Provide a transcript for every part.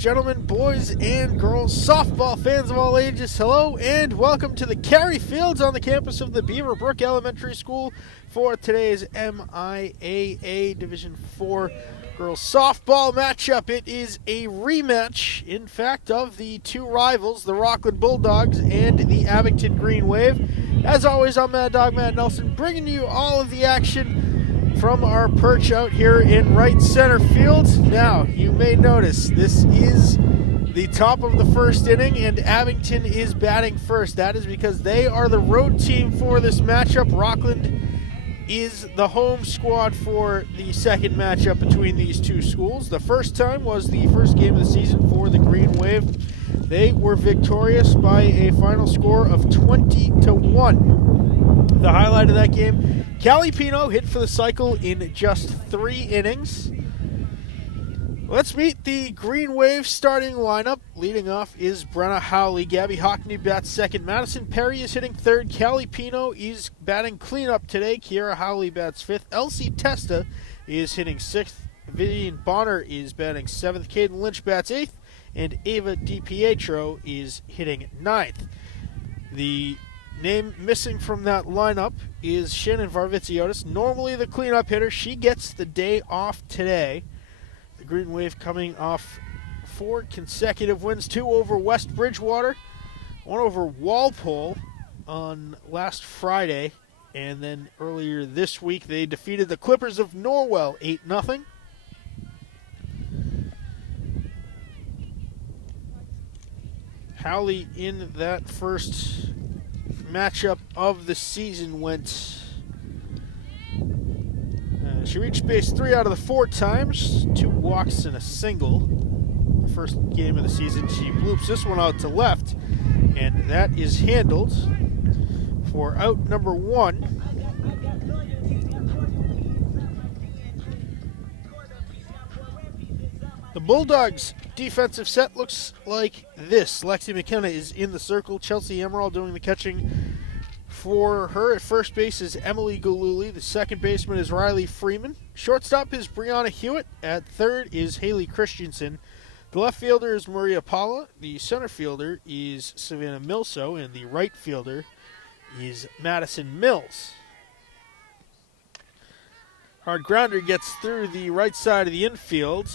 gentlemen, boys and girls, softball fans of all ages, hello and welcome to the Carey Fields on the campus of the Beaverbrook Elementary School for today's MIAA Division IV girls softball matchup. It is a rematch, in fact, of the two rivals, the Rockland Bulldogs and the Abington Green Wave. As always, I'm Mad Dog Matt Nelson, bringing you all of the action from our perch out here in right center field. Now, you may notice this is the top of the first inning and Abington is batting first. That is because they are the road team for this matchup. Rockland is the home squad for the second matchup between these two schools. The first time was the first game of the season for the Green Wave. They were victorious by a final score of 20-1. The highlight of that game, Callie Pino hit for the cycle in just 3 innings. Let's meet the Green Wave starting lineup. Leading off is Brenna Howley. Gabby Hockney bats second. Madison Perry is hitting third. Callie Pino is batting cleanup today. Kiara Howley bats fifth. Elsie Testa is hitting sixth. Vivian Bonner is batting seventh. Caden Lynch bats eighth. And Ava DiPietro is hitting ninth. The name missing from that lineup is Shannon Varvitsiotis. Normally the cleanup hitter. She gets the day off today. The Green Wave coming off 4 consecutive wins, 2 over West Bridgewater, 1 over Walpole on last Friday, and then earlier this week they defeated the Clippers of Norwell 8-0. Howley in that first matchup of the season went. She reached base 3 out of the 4 times, 2 walks and a single. The first game of the season, she bloops this one out to left, and that is handled for out number 1. The Bulldogs' defensive set looks like this. Lexi McKenna is in the circle. Chelsea Emerald doing the catching for her. At first base is Emily Galuli. The second baseman is Riley Freeman. Shortstop is Brianna Hewitt. At third is Haley Christensen. The left fielder is Maria Paula. The center fielder is Savannah Milso. And the right fielder is Madison Mills. Hard grounder gets through the right side of the infield.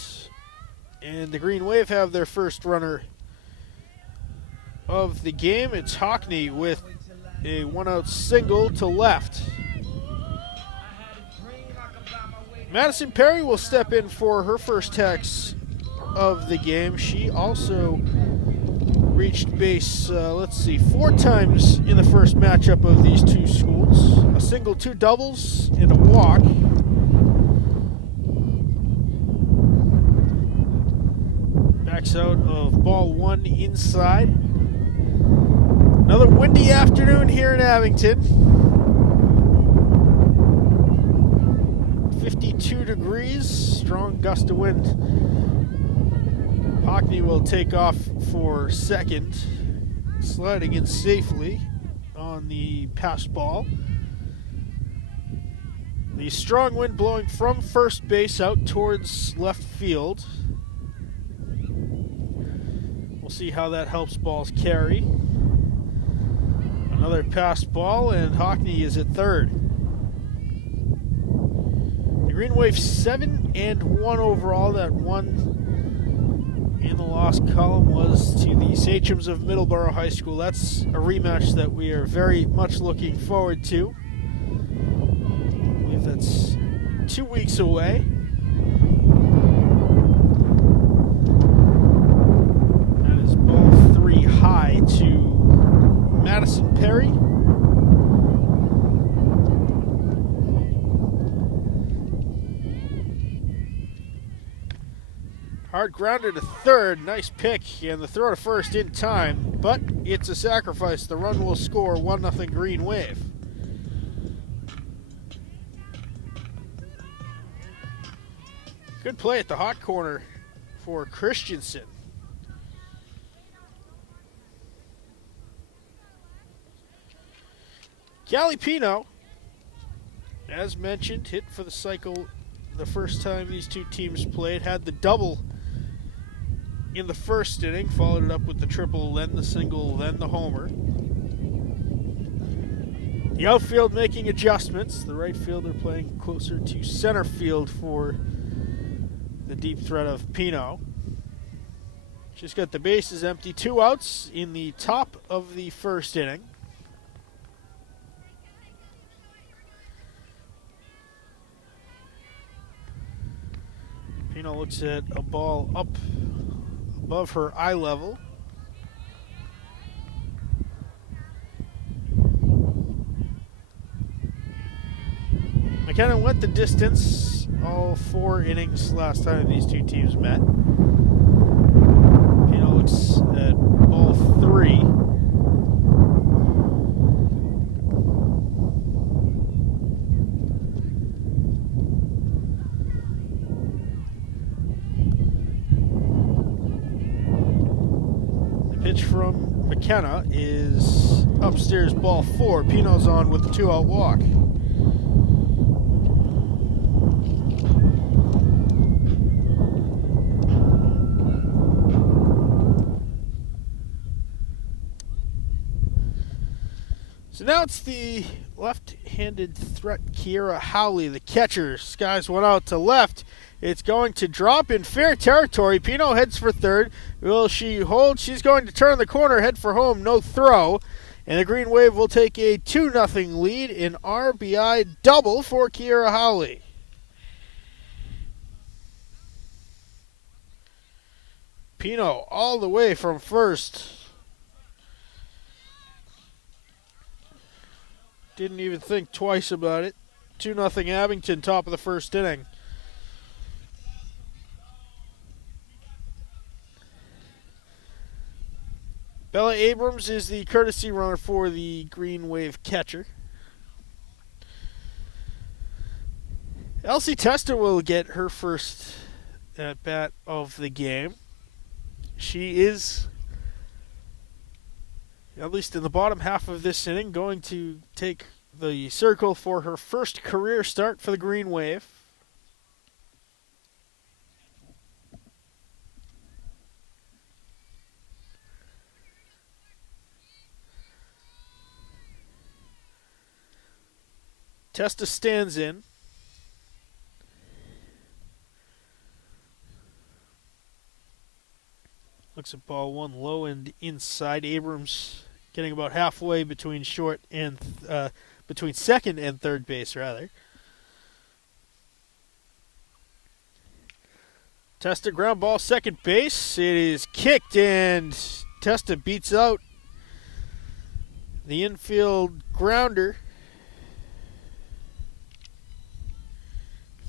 And the Green Wave have their first runner of the game. It's Hockney with a 1-out single to left. Madison Perry will step in for her first tax of the game. She also reached base, 4 times in the first matchup of these two schools. A single, 2 doubles, and a walk. Backs out of ball 1 inside. Another windy afternoon here in Abington. 52 degrees, strong gust of wind. Hockney will take off for second, sliding in safely on the pass ball. The strong wind blowing from first base out towards left field. We'll see how that helps balls carry. Another pass ball, and Hockney is at third. The Green Wave 7-1 overall. That one in the loss column was to the Sachems of Middleborough High School. That's a rematch that we are very much looking forward to. I believe that's 2 weeks away. That is ball 3 high to Madison Perry. Hard grounder to third. Nice pick. And the throw to first in time. But it's a sacrifice. The run will score. 1-0 Green Wave. Good play at the hot corner for Christensen. Callie Pino, as mentioned, hit for the cycle the first time these two teams played. Had the double in the first inning, followed it up with the triple, then the single, then the homer. The outfield making adjustments. The right fielder playing closer to center field for the deep threat of Pino. She's got the bases empty. 2 outs in the top of the first inning. Pino looks at a ball up above her eye level. McKenna went the distance all 4 innings last time these two teams met. Pino looks at ball 3. The pitch from McKenna is upstairs, ball 4. Pino's on with the 2-out walk. So now it's the left-handed threat, Kiera Howley, the catcher. Skies one out to left. It's going to drop in fair territory. Pino heads for third. Will she hold? She's going to turn the corner, head for home, no throw. And the Green Wave will take a 2-0 lead in RBI double for Kiera Howley. Pino all the way from first. Didn't even think twice about it. 2-0 Abington, top of the first inning. Bella Abrams is the courtesy runner for the Green Wave catcher. Elsie Testa will get her first at bat of the game. She is, at least in the bottom half of this inning, going to take the circle for her first career start for the Green Wave. Testa stands in. Looks at ball 1 low and inside. Abrams getting about halfway between short and between second and third base, rather. Testa ground ball, second base. It is kicked, and Testa beats out the infield grounder.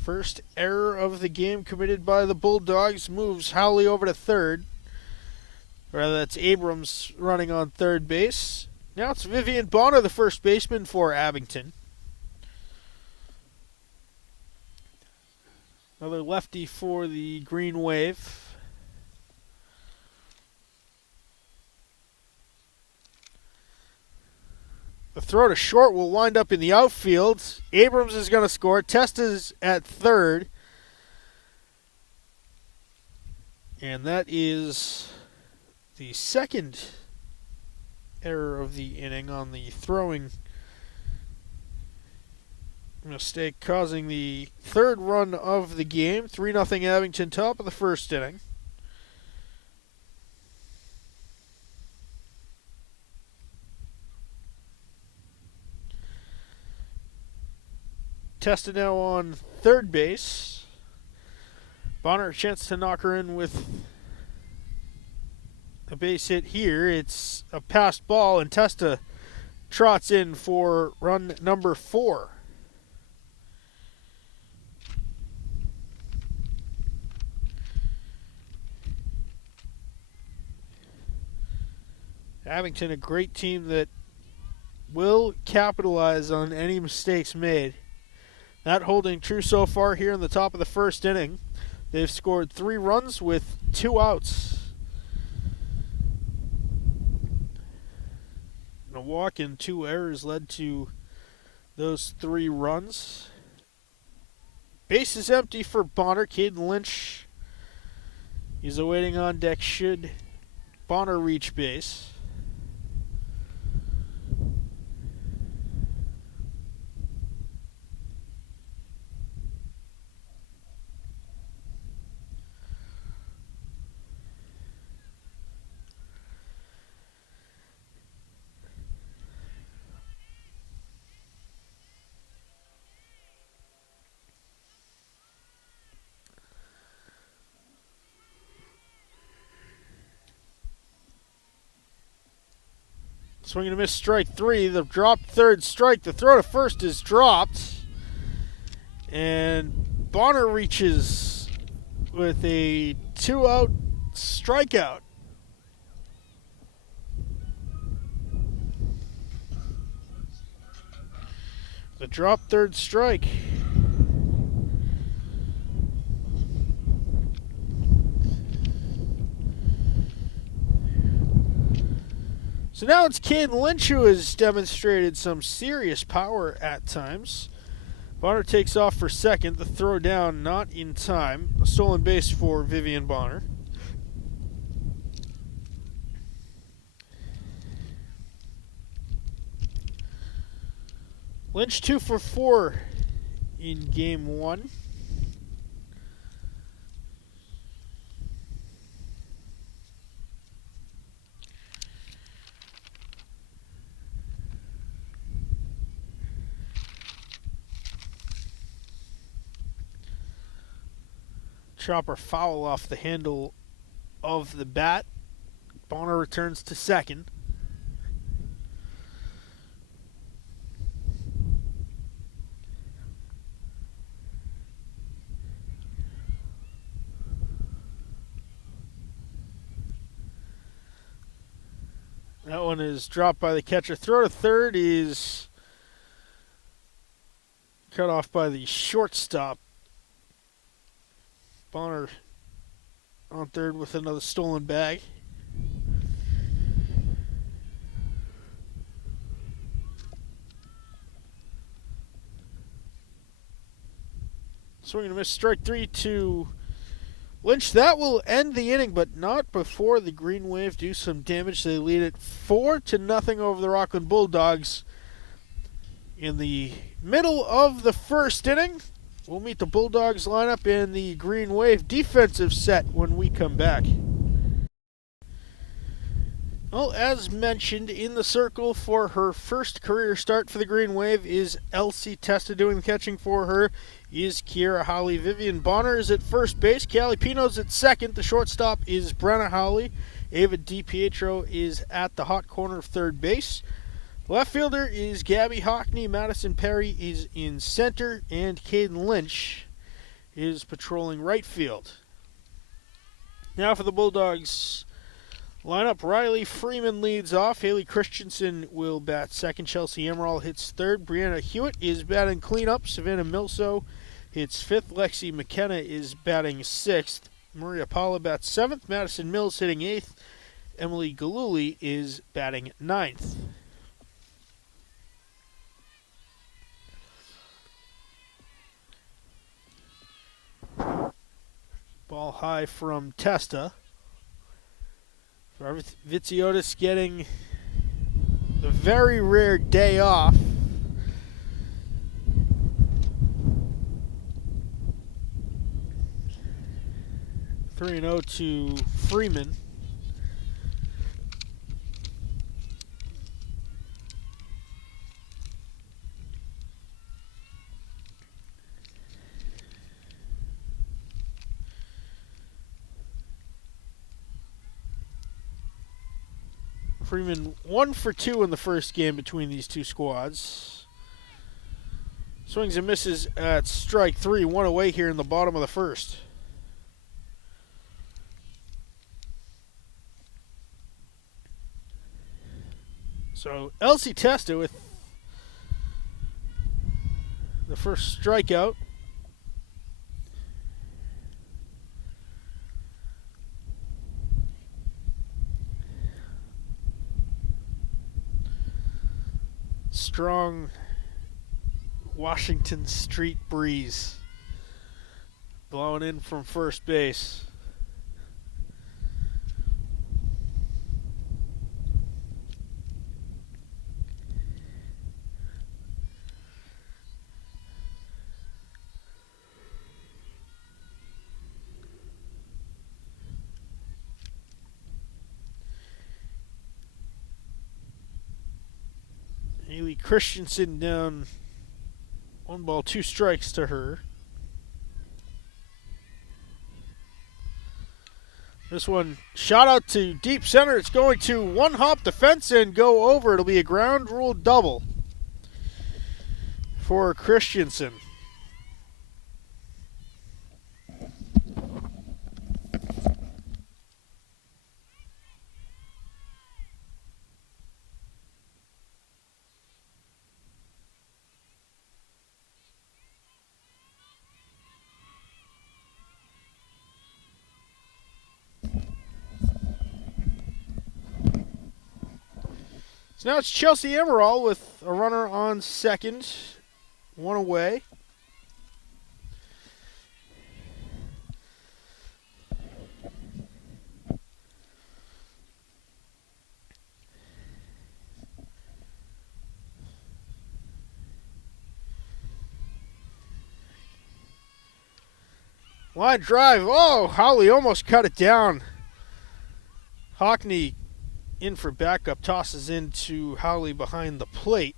First error of the game committed by the Bulldogs moves Howley over to third. Rather, that's Abrams running on third base. Now it's Vivian Bonner, the first baseman for Abington. Another lefty for the Green Wave. The throw to short will wind up in the outfield. Abrams is going to score. Testa's at third. And that is the second error of the inning on the throwing mistake, causing the third run of the game. 3-0 Abington, top of the first inning. Testa now on third base. Bonner a chance to knock her in with a base hit here. It's a passed ball, and Testa trots in for run number 4. Abington, a great team that will capitalize on any mistakes made. Not holding true so far here in the top of the first inning. They've scored 3 runs with 2 outs. A walk and 2 errors led to those 3 runs. Base is empty for Bonner. Caden Lynch He's awaiting on deck should Bonner reach base. Swing and a miss, strike three. The dropped third strike. The throw to first is dropped. And Bonner reaches with a 2-out strikeout. The drop third strike. So now it's Caden Lynch who has demonstrated some serious power at times. Bonner takes off for second. The throw down not in time. A stolen base for Vivian Bonner. Lynch 2 for 4 in game one. Chopper foul off the handle of the bat. Bonner returns to second. That one is dropped by the catcher. Throw to third is cut off by the shortstop. Bonner on third with another stolen bag. Swing and a miss, strike three to Lynch. That will end the inning, but not before the Green Wave do some damage. They lead it 4-0 over the Rockland Bulldogs in the middle of the first inning. We'll meet the Bulldogs lineup in the Green Wave defensive set when we come back. Well, as mentioned, in the circle for her first career start for the Green Wave is Elsie Testa. Doing the catching for her is Kiera Howley. Vivian Bonner is at first base. Callie Pino's at second. The shortstop is Brenna Howley. Ava DiPietro is at the hot corner of third base. Left fielder is Gabby Hockney. Madison Perry is in center. And Caden Lynch is patrolling right field. Now for the Bulldogs lineup. Riley Freeman leads off. Haley Christensen will bat second. Chelsea Emerald hits third. Brianna Hewitt is batting cleanup. Savannah Milso hits fifth. Lexi McKenna is batting sixth. Maria Paula bats seventh. Madison Mills hitting eighth. Emily Galuli is batting ninth. Ball high from Testa. Vitsiotis getting the very rare day off. Three and 0 to Freeman. Freeman 1 for 2 in the first game between these two squads. Swings and misses at strike three. One away here in the bottom of the first. So Elsie Testa with the first strikeout. Strong Washington Street breeze blowing in from first base. Haley Christensen down 1 ball, 2 strikes to her. This one shot out to deep center. It's going to one hop the fence and go over. It'll be a ground rule double for Christensen. So now it's Chelsea Emerald with a runner on second, 1 away. Line drive. Oh, Howley almost cut it down. Hockney in for backup, tosses into Howley behind the plate.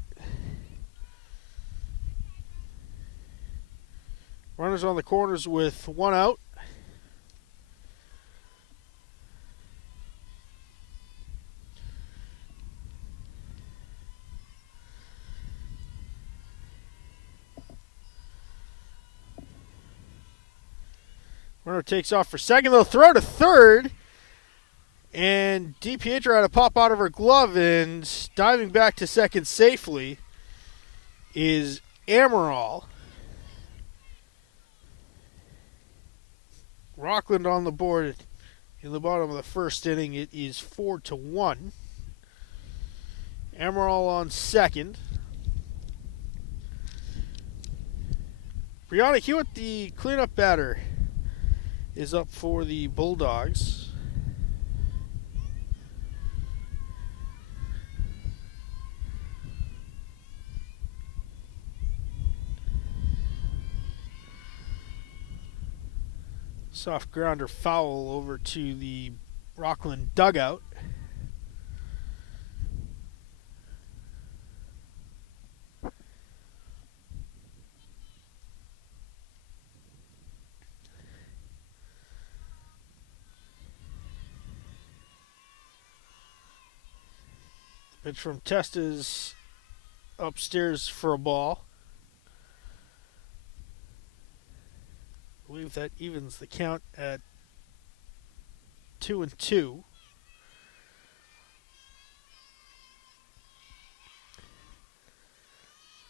Runners on the corners with 1 out. Runner takes off for second. They'll throw to third. And DiPietro had a pop out of her glove, and diving back to second safely is Amaral. Rockland on the board in the bottom of the first inning. It is 4-1. Amaral on second. Brianna Hewitt, the cleanup batter, is up for the Bulldogs. Soft grounder foul over to the Rockland dugout. Pitch from Testa's upstairs for a ball. I believe that evens the count at 2-2.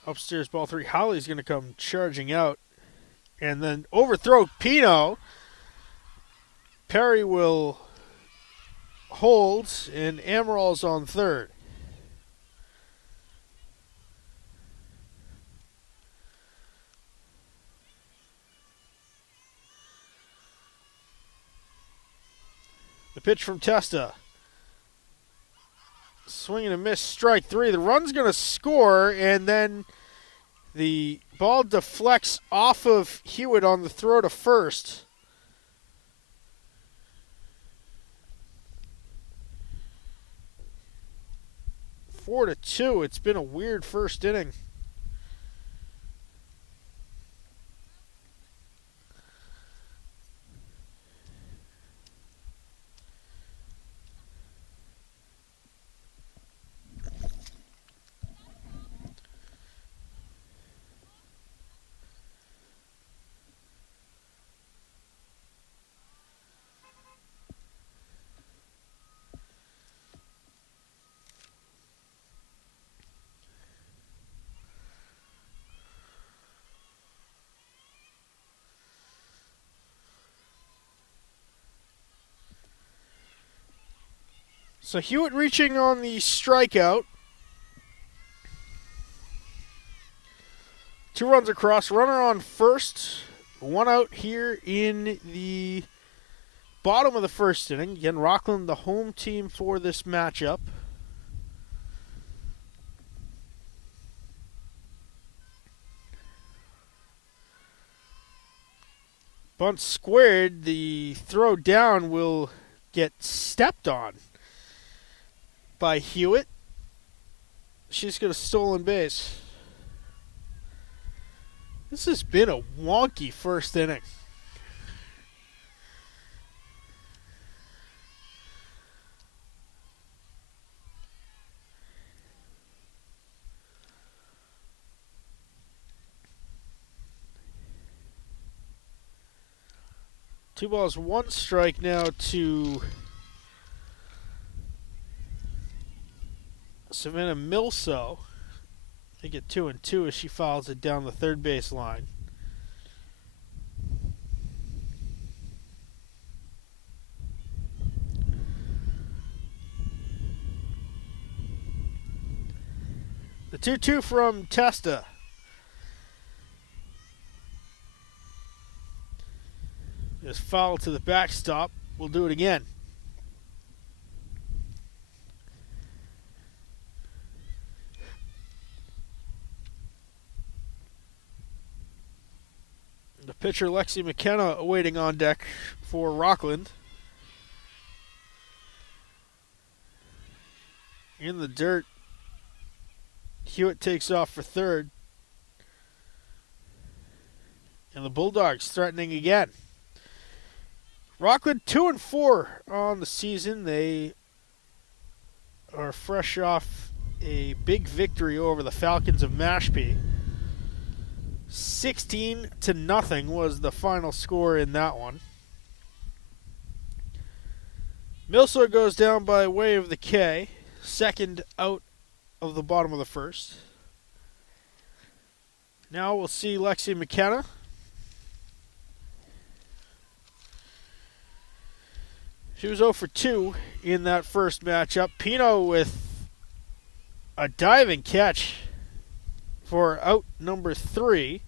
Upstairs ball 3. Holly's going to come charging out and then overthrow Pino. Perry will hold, and Amaral's on third. The pitch from Testa. Swing and a miss, strike 3. The run's going to score, and then the ball deflects off of Hewitt on the throw to first. Four to 2. It's been a weird first inning. So Hewitt reaching on the strikeout. 2 runs across, runner on first, 1 out here in the bottom of the first inning. Again, Rockland, the home team for this matchup. Bunt squared. The throw down will get stepped on by Hewitt. She's got a stolen base. This has been a wonky first inning. Two balls, one strike now to Savannah Milso. They get 2-2 as she fouls it down the third base line. The 2-2 from Testa. Is foul to the backstop. We'll do it again. The pitcher, Lexi McKenna, awaiting on deck for Rockland. In the dirt. Hewitt takes off for third. And the Bulldogs threatening again. Rockland 2-4 on the season. They are fresh off a big victory over the Falcons of Mashpee. 16-0 was the final score in that one. Milsler goes down by way of the K. Second out of the bottom of the first. Now we'll see Lexi McKenna. She was 0 for 2 in that first matchup. Pino with a diving catch for out number 3.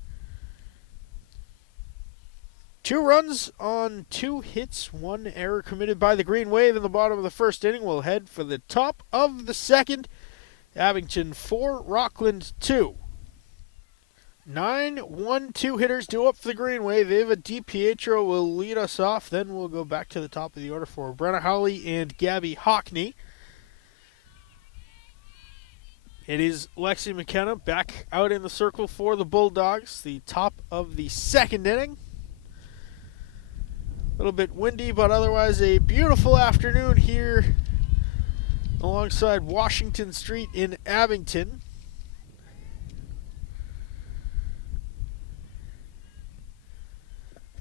2 runs on 2 hits, 1 error committed by the Green Wave in the bottom of the first inning. We'll head for the top of the second. Abington 4, Rockland 2. 9 1-2 hitters due up for the Green Wave. Ava DiPietro will lead us off. Then we'll go back to the top of the order for Brenna Howley and Gabby Hockney. It is Lexi McKenna back out in the circle for the Bulldogs. The top of the second inning. A little bit windy, but otherwise a beautiful afternoon here alongside Washington Street in Abington.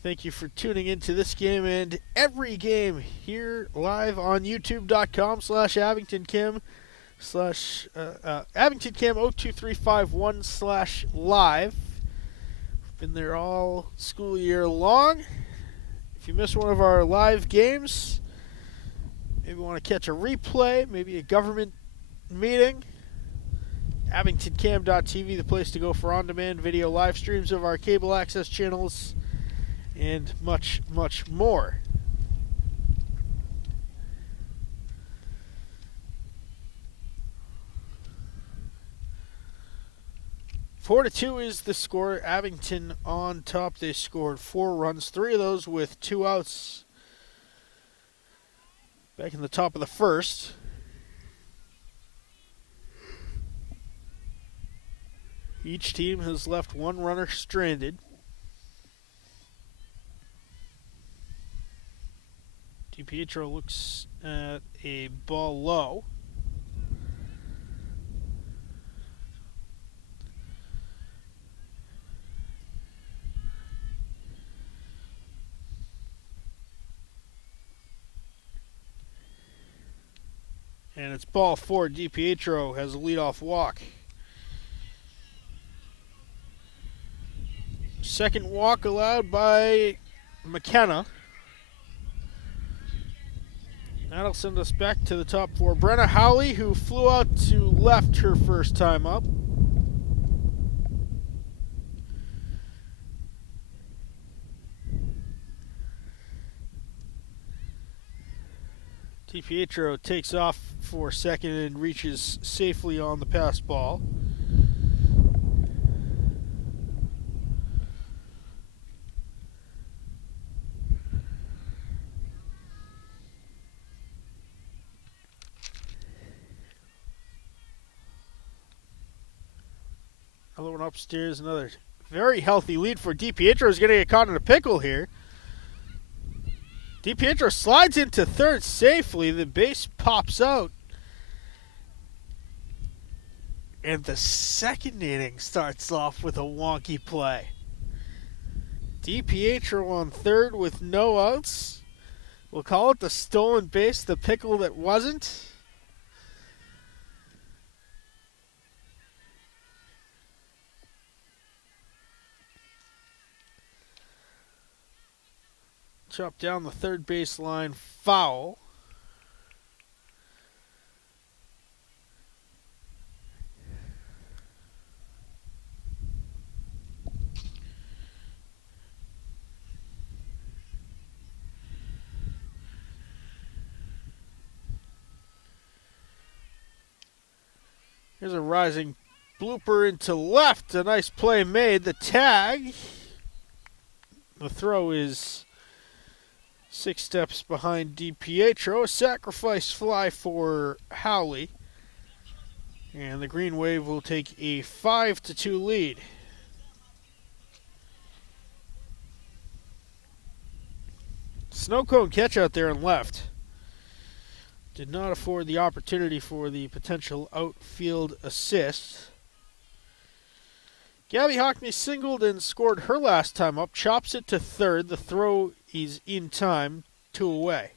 Thank you for tuning into this game and every game here live on youtube.com/AbingtonKim AbingtonKim02351/live. Been there all school year long. If you miss one of our live games, maybe want to catch a replay, maybe a government meeting, AbingtonCam.tv, the place to go for on-demand video live streams of our cable access channels, and much, much more. Four to 2 is the score. Abington on top. They scored 4 runs, 3 of those with 2 outs. Back in the top of the first. Each team has left 1 runner stranded. DiPietro looks at a ball low. And it's ball 4. DiPietro has a leadoff walk. Second walk allowed by McKenna. That'll send us back to the top for Brenna Howley, who flew out to left her first time up. DiPietro takes off for second and reaches safely on the pass ball. Another one upstairs. Another very healthy lead for DiPietro. Is going to get caught in a pickle here. DiPietro slides into third safely. The base pops out. And the second inning starts off with a wonky play. DiPietro on third with no outs. We'll call it the stolen base, the pickle that wasn't. Chop down the third baseline, foul. Here's a rising blooper into left. A nice play made. The tag. The throw is 6 steps behind DiPietro. A sacrifice fly for Howley. And the Green Wave will take a 5-2 lead. Snow cone catch out there and left. Did not afford the opportunity for the potential outfield assist. Gabby Hockney singled and scored her last time up. Chops it to third. The throw is in time. 2 away.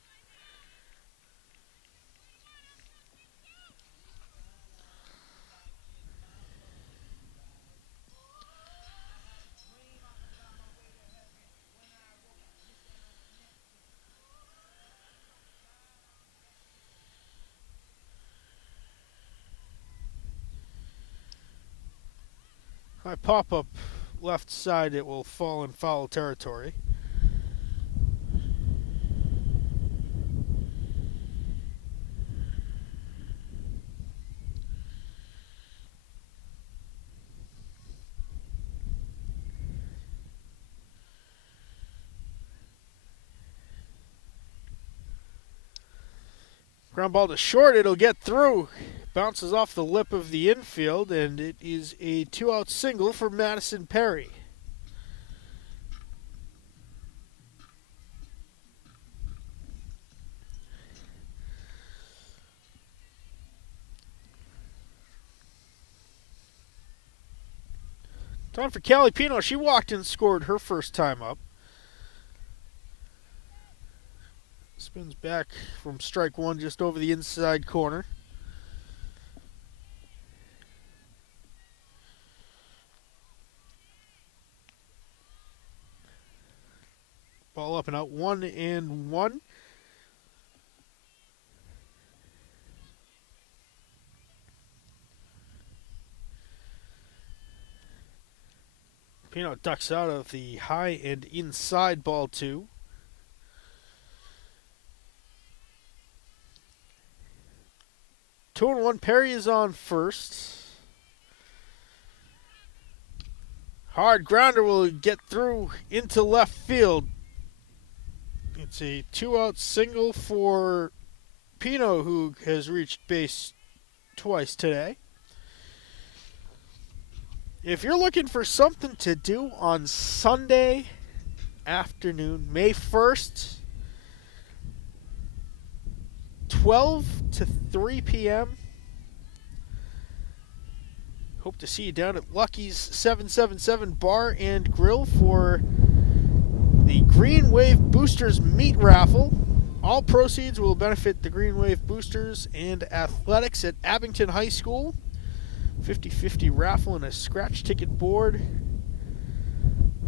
High pop-up left side, it will fall in foul territory. Ground ball to short, it'll get through. Bounces off the lip of the infield, and it is a 2-out single for Madison Perry. Time for Callie Pino. She walked and scored her first time up. Spins back from strike one just over the inside corner. Ball up and out, 1-1. Pino ducks out of the high and inside ball 2. Two and one. Perry is on first. Hard grounder will get through into left field. It's a 2-out single for Pino, who has reached base twice today. If you're looking for something to do on Sunday afternoon, May 1st, 12 to 3 p.m., hope to see you down at Lucky's 777 Bar and Grill for the Green Wave Boosters Meat Raffle. All proceeds will benefit the Green Wave Boosters and athletics at Abington High School. 50-50 raffle and a scratch ticket board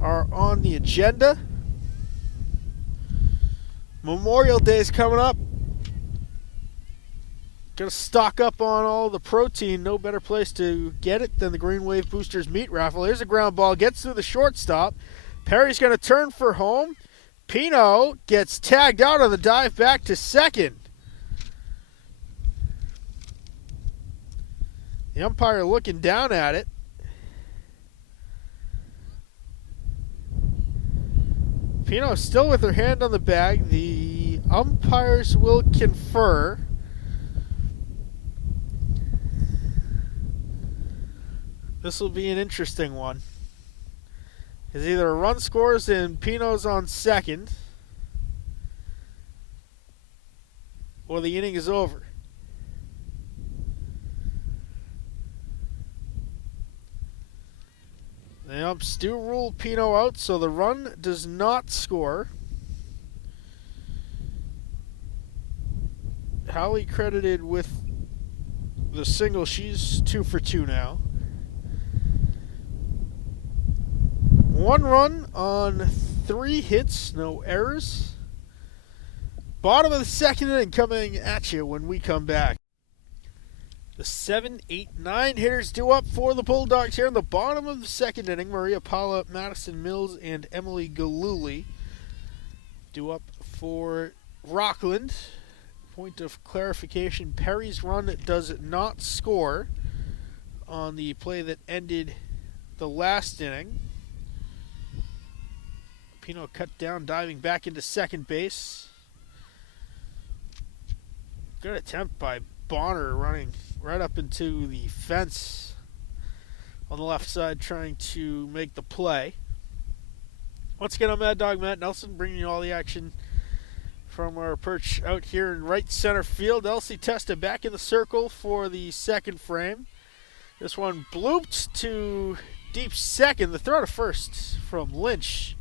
are on the agenda. Memorial Day is coming up. Gonna stock up on all the protein. No better place to get it than the Green Wave Boosters Meat Raffle. Here's a ground ball. Gets through the shortstop. Perry's going to turn for home. Pino gets tagged out on the dive back to second. The umpire looking down at it. Pino still with her hand on the bag. The umpires will confer. This will be an interesting one. Because either a run scores and Pino's on second, or the inning is over. The umps do rule Pino out, so the run does not score. Holly credited with the single. She's 2 for 2 now. 1 run on 3 hits, no errors. Bottom of the second inning coming at you when we come back. The 7, 8, 9 hitters due up for the Bulldogs here in the bottom of the second inning. Maria Paula, Madison Mills, and Emily Galuli due up for Rockland. Point of clarification, Perry's run does not score on the play that ended the last inning. Pino cut down, diving back into second base. Good attempt by Bonner, running right up into the fence on the left side, trying to make the play. Once again, I'm Mad Dog Matt Nelson, bringing you all the action from our perch out here in right center field. Elsie Testa back in the circle for the second frame. This one blooped to deep second. The throw to first from Lynch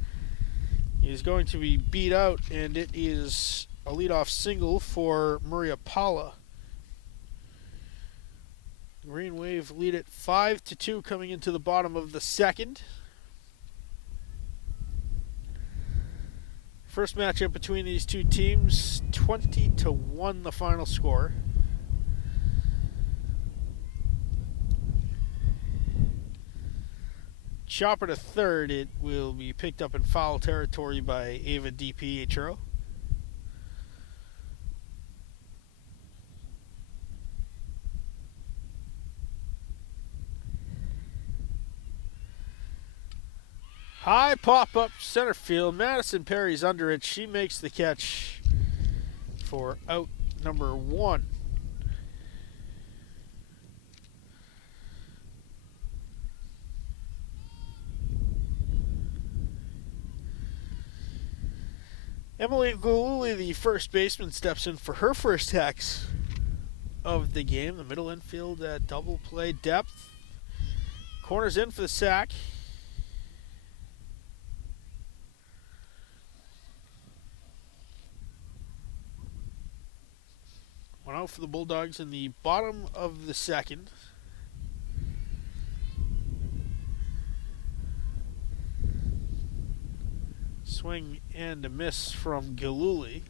is going to be beat out, and it is a leadoff single for Maria Paula. Green Wave lead it 5-2 coming into the bottom of the second. First matchup between these two teams, 20-1 the final score. Chopper to third, it will be picked up in foul territory by Ava DiPietro. High pop-up center field. Madison Perry's under it. She makes the catch for out number 1. Emily Gululi, the first baseman, steps in for her first hex of the game. The middle infield at double play depth. Corners in for the sack. One out for the Bulldogs in the bottom of the second. Swing and a miss from Galuli.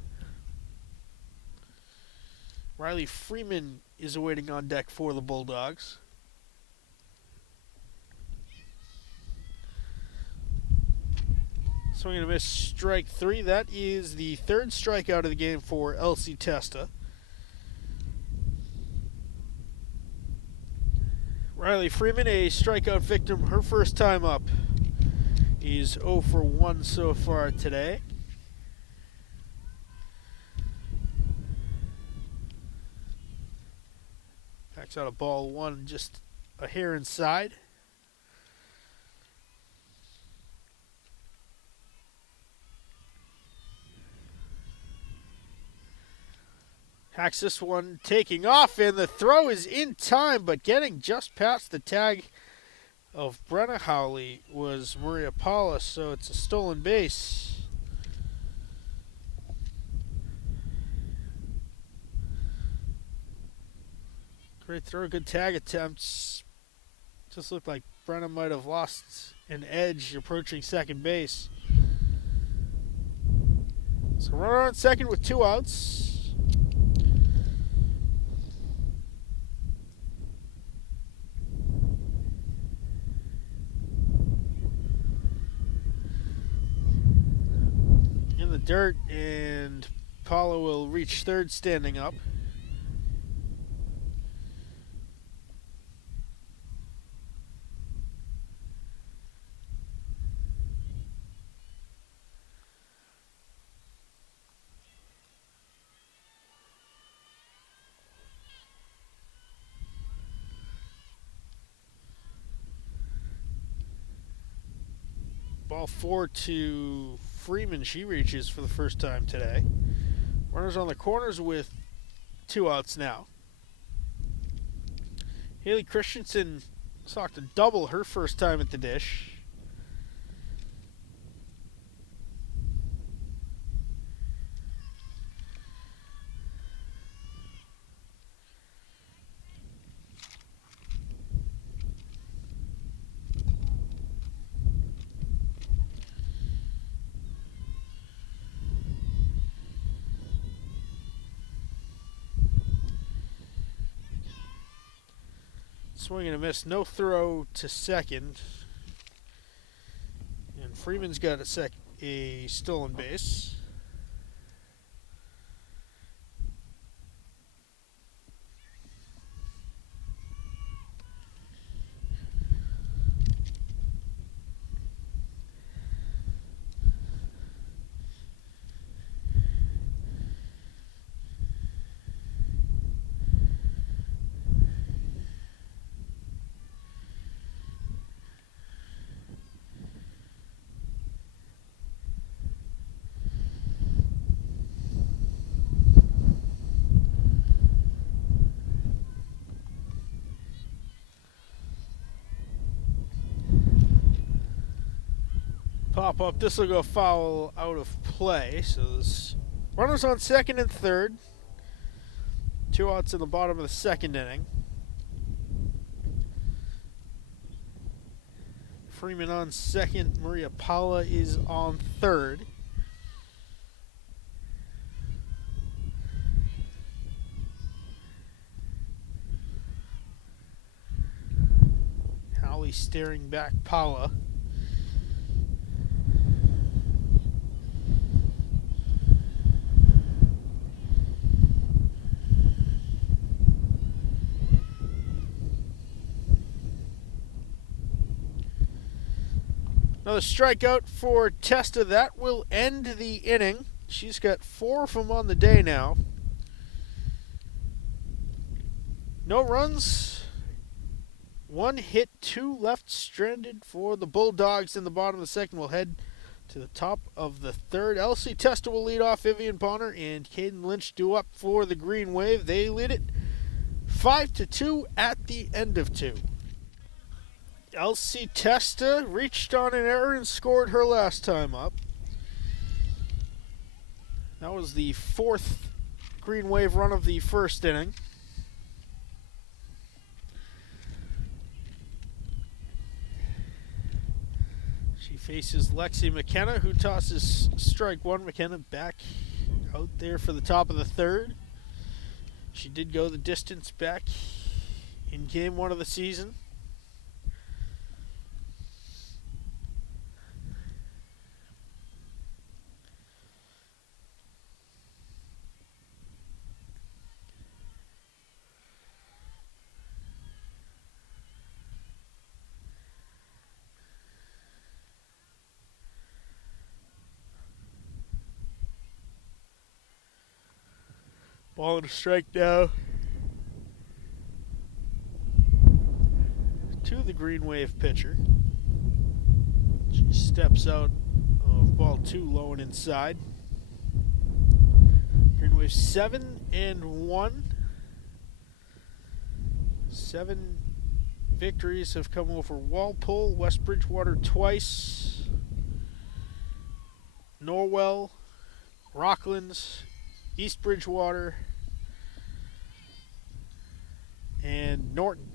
Riley Freeman is awaiting on deck for the Bulldogs. Swing and a miss, strike 3. That is the third strikeout of the game for Elsie Testa. Riley Freeman, a strikeout victim, her first time up. He's 0 for 1 so far today. Backs out a ball 1, just a hair inside. Hacks this one, taking off, and the throw is in time, but getting just past the tag of Brenna Howley was Maria Paula, so it's a stolen base. Great throw, good tag attempts. Just looked like Brenna might have lost an edge approaching second base. So runner on second with 2 outs. Dirt, and Paula will reach third standing up. Ball 4 to Freeman. She reaches for the first time today. Runners on the corners with 2 outs now. Haley Christensen sought to double her first time at the dish. Swing and a miss, no throw to second. And Freeman's got a stolen base. Pop up. This will go foul out of play. So there's runners on second and third. 2 outs in the bottom of the second inning. Freeman on second. Maria Paula is on third. Howley staring back Paula. Another strikeout for Testa. That will end the inning. She's got 4 of them on the day now. No runs. 1 hit, 2 left stranded for the Bulldogs in the bottom of the second. We'll head to the top of the third. Elsie Testa will lead off. Vivian Bonner and Caden Lynch do up for the Green Wave. They lead it 5-2 at the end of 2. Elsie Testa reached on an error and scored her last time up. That was the 4th Green Wave run of the first inning. She faces Lexi McKenna, who tosses strike 1. McKenna back out there for the top of the third. She did go the distance back in game 1 of the season. Ball and a strike now to the Green Wave pitcher. She steps out of ball 2, low and inside. Green Wave 7-1. 7 victories have come over Walpole, West Bridgewater twice, Norwell, Rockland, East Bridgewater, and Norton.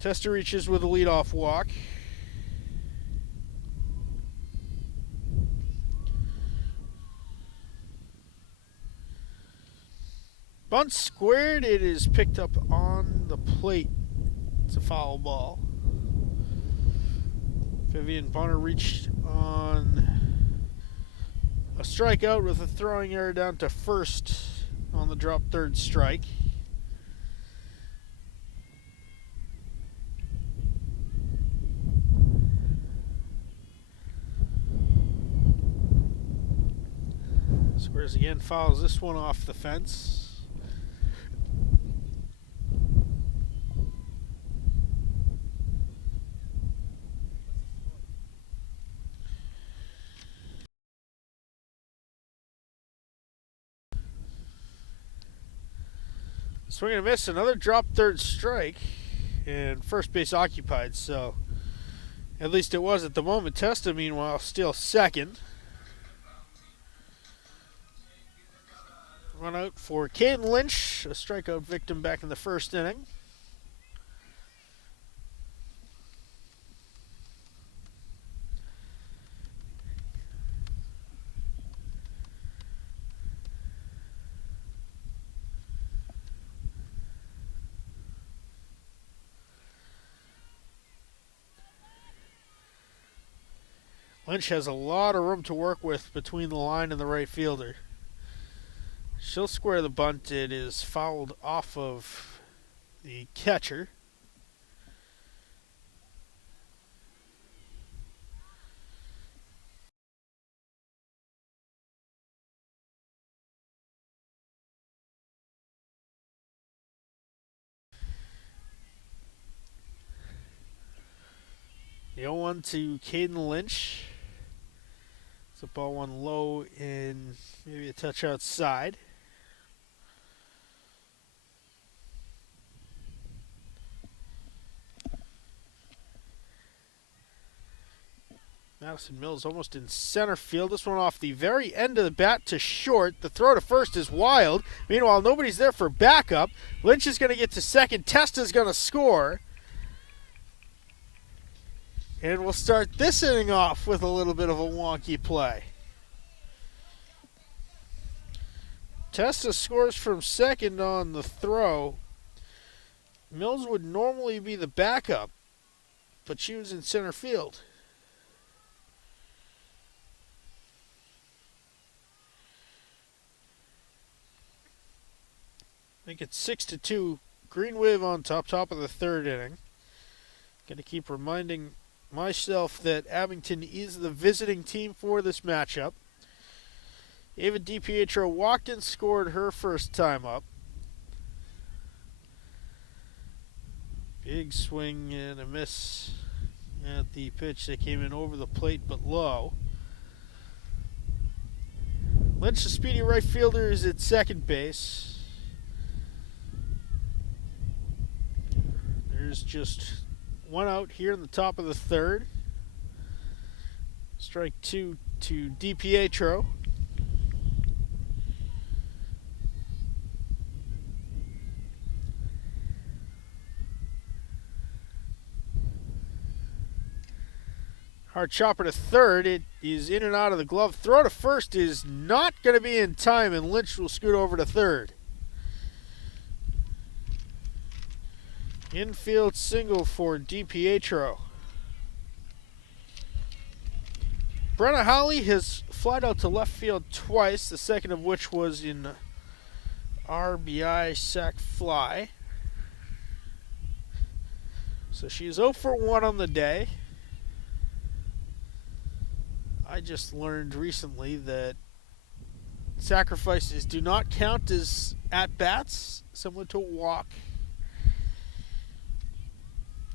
Testa reaches with a leadoff walk. Bunt squared. It is picked up on the plate. It's a foul ball. Vivian Bonner reached on a strikeout with a throwing error down to first on the drop third strike. Squares again, fouls this one off the fence. Swing and a miss, another drop third strike, and first base occupied, so at least it was at the moment. Testa, meanwhile, still second. Run out for Caden Lynch, a strikeout victim back in the first inning. Lynch has a lot of room to work with between the line and the right fielder. She'll square the bunt. It is fouled off of the catcher. The 0-1 to Caden Lynch. It's a ball one low and maybe a touch outside. Madison Mills almost in center field. This one off the very end of the bat to short. The throw to first is wild. Meanwhile, nobody's there for backup. Lynch is going to get to second. Testa's going to score. And we'll start this inning off with a little bit of a wonky play. Testa scores from second on the throw. Mills would normally be the backup, but she was in center field. I think it's 6-2. Green Wave on top of the third inning. Going to keep reminding myself that Abington is the visiting team for this matchup. Ava DiPietro walked and scored her first time up. Big swing and a miss at the pitch that came in over the plate but low. Lynch, the speedy right fielder, is at second base. There's just one out here in the top of the third. Strike two to DiPietro. Hard chopper to third. It is in and out of the glove. Throw to first is not going to be in time, and Lynch will scoot over to third. Infield single for DiPietro. Brenna Holly has flied out to left field twice, the second of which was in RBI sac fly. So she's 0 for 1 on the day. I just learned recently that sacrifices do not count as at-bats, similar to a walk.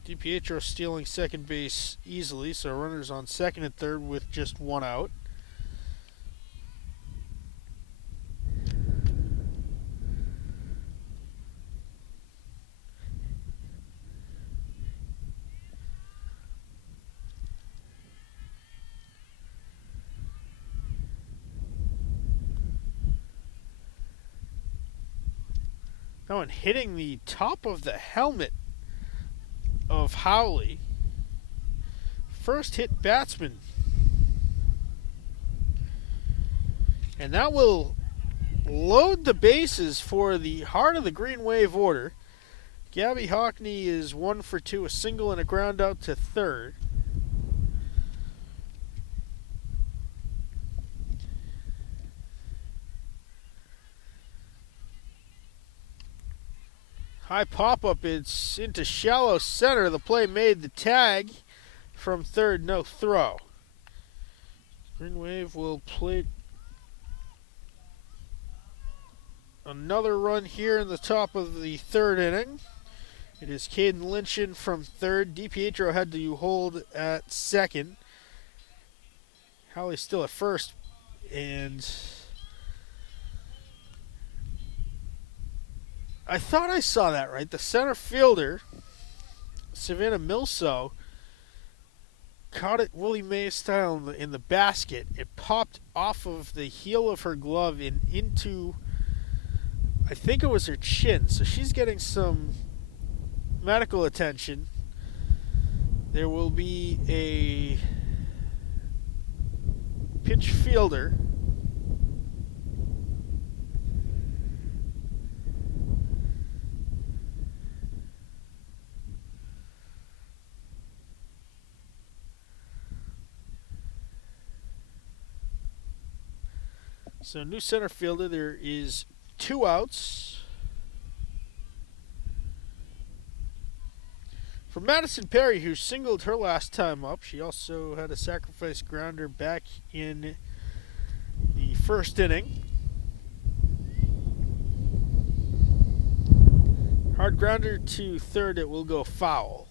DiPietro stealing second base easily, so runners on second and third with just one out. That one hitting the top of the helmet of Howley. First hit batsman. And that will load the bases for the heart of the Green Wave order. Gabby Hockney is 1 for 2, a single and a ground out to third. High pop-up, it's into shallow center. The play made, the tag from third, no throw. Green Wave will play another run here in the top of the third inning. It is Caden Lynch in from third. DiPietro had to hold at second. Howley still at first, and I thought I saw that right. The center fielder, Savannah Milso, caught it Willie Mays style in the basket. It popped off of the heel of her glove and into, I think it was her chin. So she's getting some medical attention. There will be a pinch fielder. So new center fielder, there is 2 outs. For Madison Perry, who singled her last time up, she also had a sacrifice grounder back in the first inning. Hard grounder to third, it will go foul.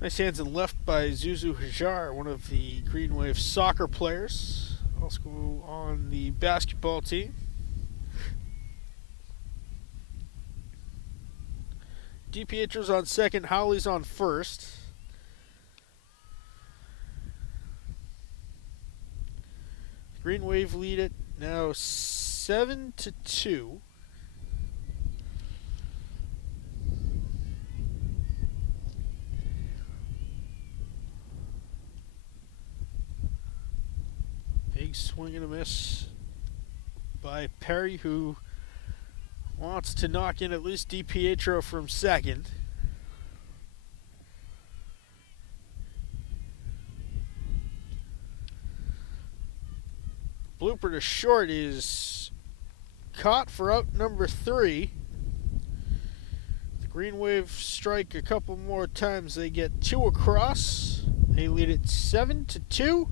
Nice hands and left by Zuzu Hajar, one of the Green Wave soccer players, also on the basketball team. DiPietro's on second, Howley's on first. Green Wave lead it now 7-2. Big swing and a miss by Perry, who wants to knock in at least DiPietro from second. Blooper to short is caught for out number 3. The Green Wave strike a couple more times. They get 2 across. They lead it 7-2.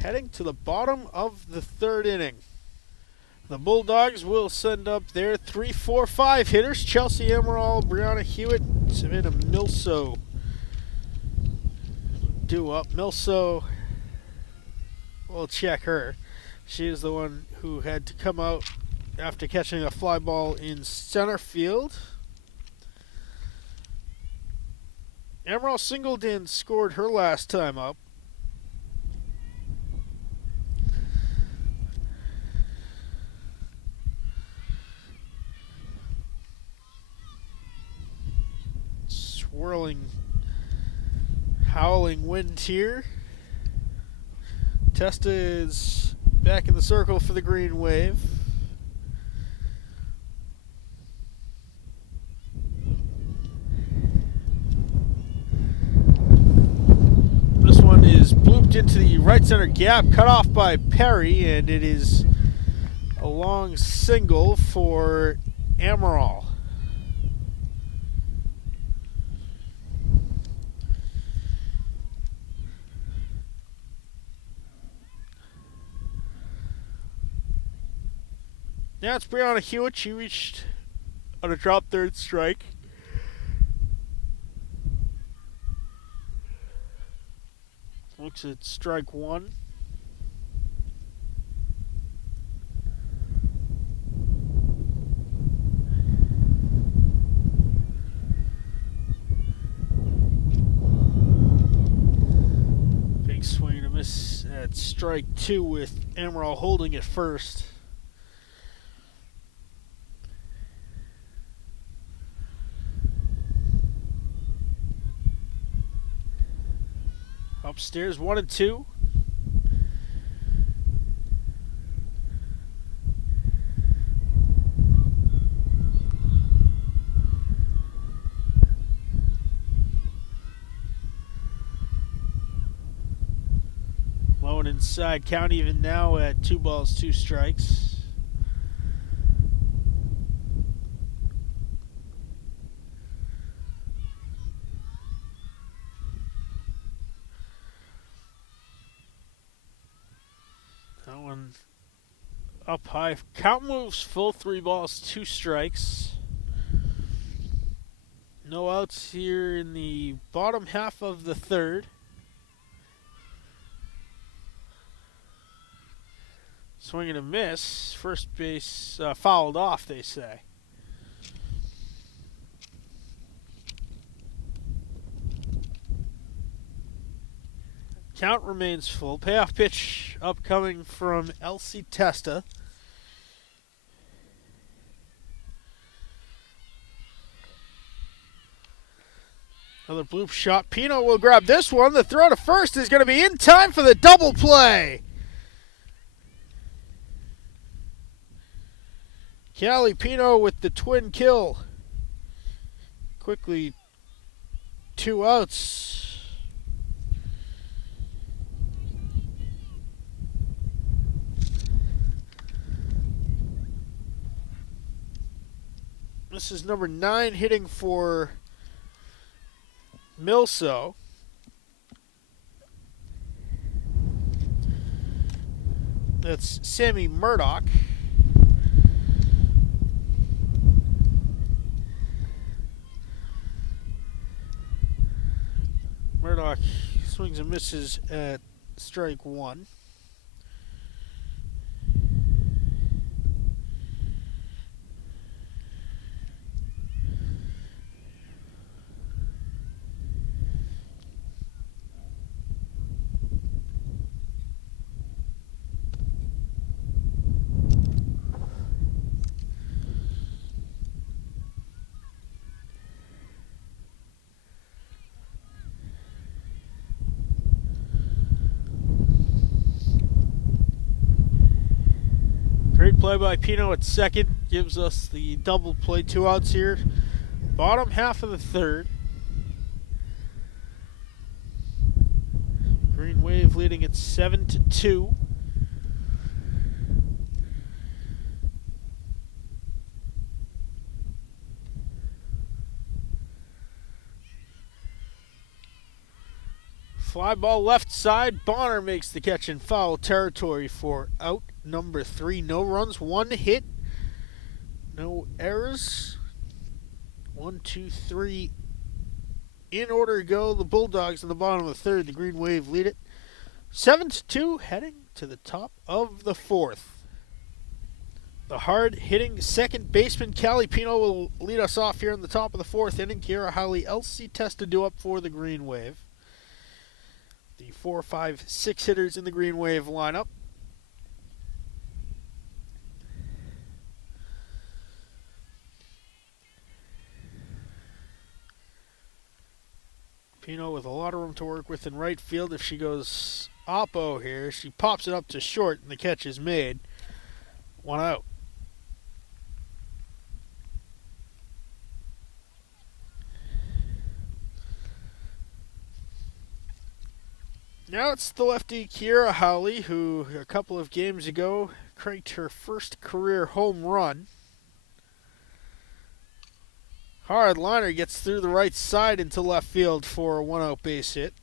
Heading to the bottom of the third inning. The Bulldogs will send up their 3, 4, 5 hitters. Chelsea Emerald, Brianna Hewitt, Savannah Milso. Due up. Milso, we'll check her. She is the one who had to come out after catching a fly ball in center field. Emerald singled and scored her last time up. Swirling, howling wind here. Testa is back in the circle for the Green Wave. This one is blooped into the right center gap, cut off by Perry, and it is a long single for Amaral. Now it's Brianna Hewitt. She reached on a drop third strike. Looks at strike 1. Big swing and a miss at strike 2 with Amaral holding it first. Upstairs, 1 and 2. Low and inside, count even now at 2 balls, 2 strikes. That one up high. Count moves full, 3 balls, 2 strikes. No outs here in the bottom half of the third. Swing and a miss. First base fouled off, they say. Count remains full. Payoff pitch upcoming from Elsie Testa. Another bloop shot. Pino will grab this one. The throw to first is going to be in time for the double play. Callie Pino with the twin kill. Quickly, 2 outs. This is number 9 hitting for Milso. That's Sammy Murdoch. Murdoch swings and misses at strike 1. Great play by Pino at second. Gives us the double play. 2 outs here. Bottom half of the third. Green Wave leading at 7-2. Fly ball left side. Bonner makes the catch in foul territory for out number 3. No runs, 1 hit, no errors. 1, 2, 3 in order to go. The Bulldogs in the bottom of the third. The Green Wave lead it 7-2, heading to the top of the 4th. The hard-hitting second baseman Callie Pino will lead us off here in the top of the 4th inning. Kira Howley, Elsie Testa do up for the Green Wave. The 4, 5, 6 hitters in the Green Wave lineup. Pino with a lot of room to work with in right field. If she goes oppo here, she pops it up to short, and the catch is made. 1 out. Now it's the lefty Kira Howley, who a couple of games ago cranked her first career home run. Hard liner gets through the right side into left field for a 1-out base hit.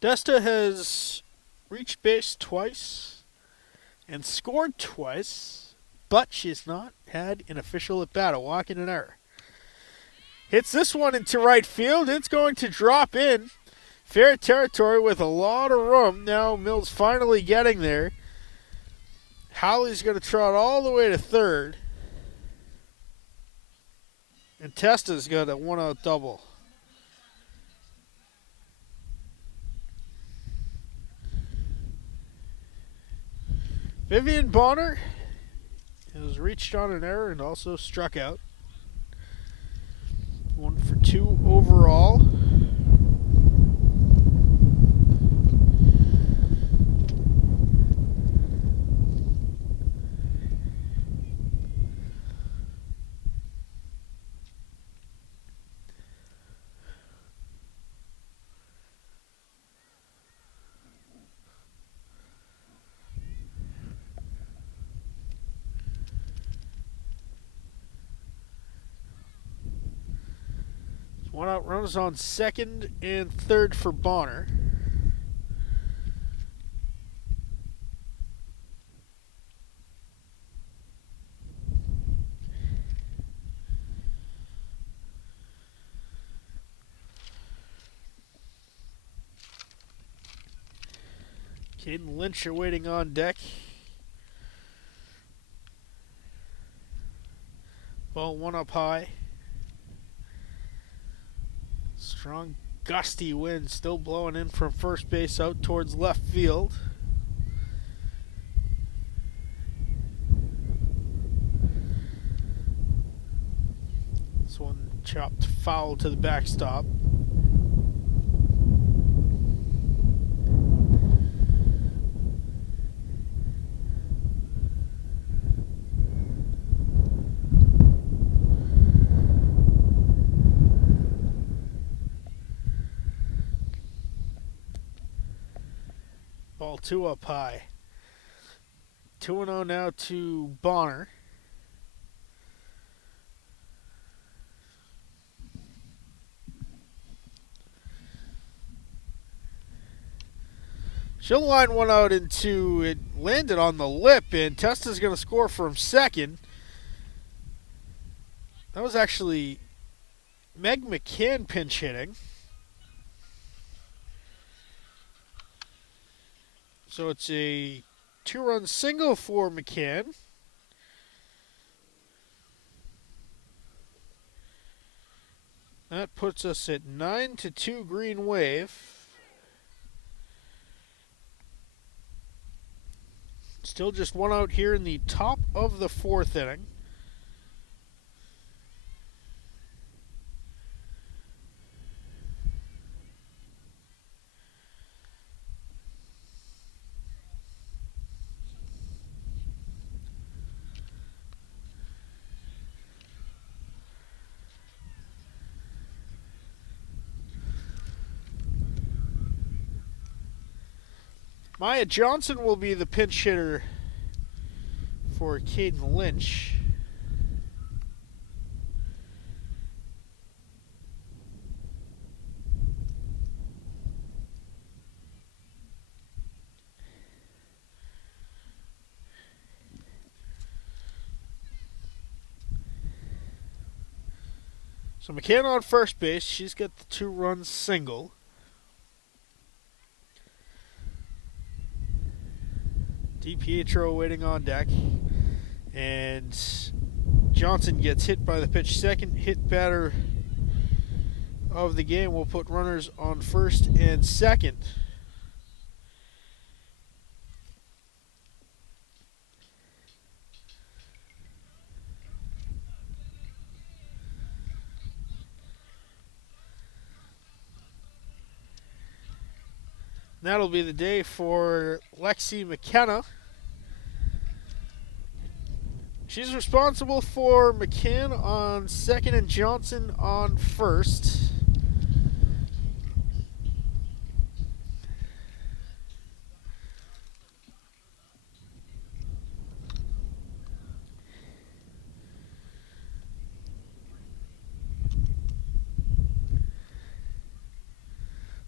Testa has reached base twice and scored twice, but she's not had an official at bat, a walk and an error. Hits this one into right field. It's going to drop in. Fair territory with a lot of room. Now Mills finally getting there. Howley's going to trot all the way to third. And Testa's got a 1-out double. Vivian Bonner has reached on an error and also struck out. 1 for 2 overall. One out, runners on second and third for Bonner. Caden Lynch awaiting on deck. Ball one up high. Strong gusty wind still blowing in from first base out towards left field. This one chopped foul to the backstop. Ball two up high. 2-0 now to Bonner. She'll line one out into it. Landed on the lip, and Testa's going to score from second. That was actually Meg McCann pinch hitting. So it's a 2-run single for McCann. That puts us at 9-2 Green Wave. Still just one out here in the top of the fourth inning. Maya Johnson will be the pinch hitter for Caden Lynch. So McCann on first base. She's got the 2-run single. DiPietro waiting on deck. And Johnson gets hit by the pitch. Second hit batter of the game will put runners on first and second. That'll be the day for Lexi McKenna. She's responsible for McCann on second and Johnson on first.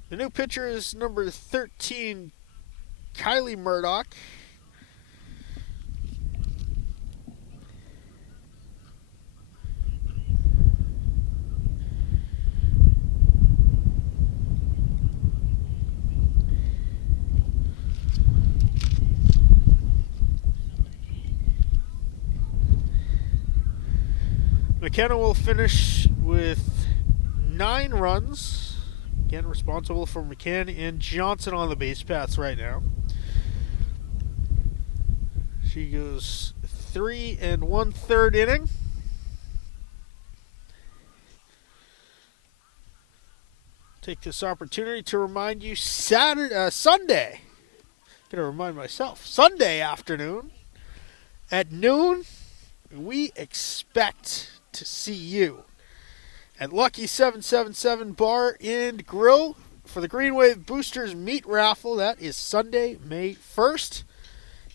The new pitcher is number 13, Kylie Murdoch. McKenna will finish with 9 runs. Again, responsible for McCann and Johnson on the base paths right now. She goes 3 1/3 inning. Take this opportunity to remind you Sunday. Gonna remind myself. Sunday afternoon at noon, we expect to see you at Lucky 777 Bar and Grill for the Green Wave Boosters Meat Raffle. That is Sunday, May 1st.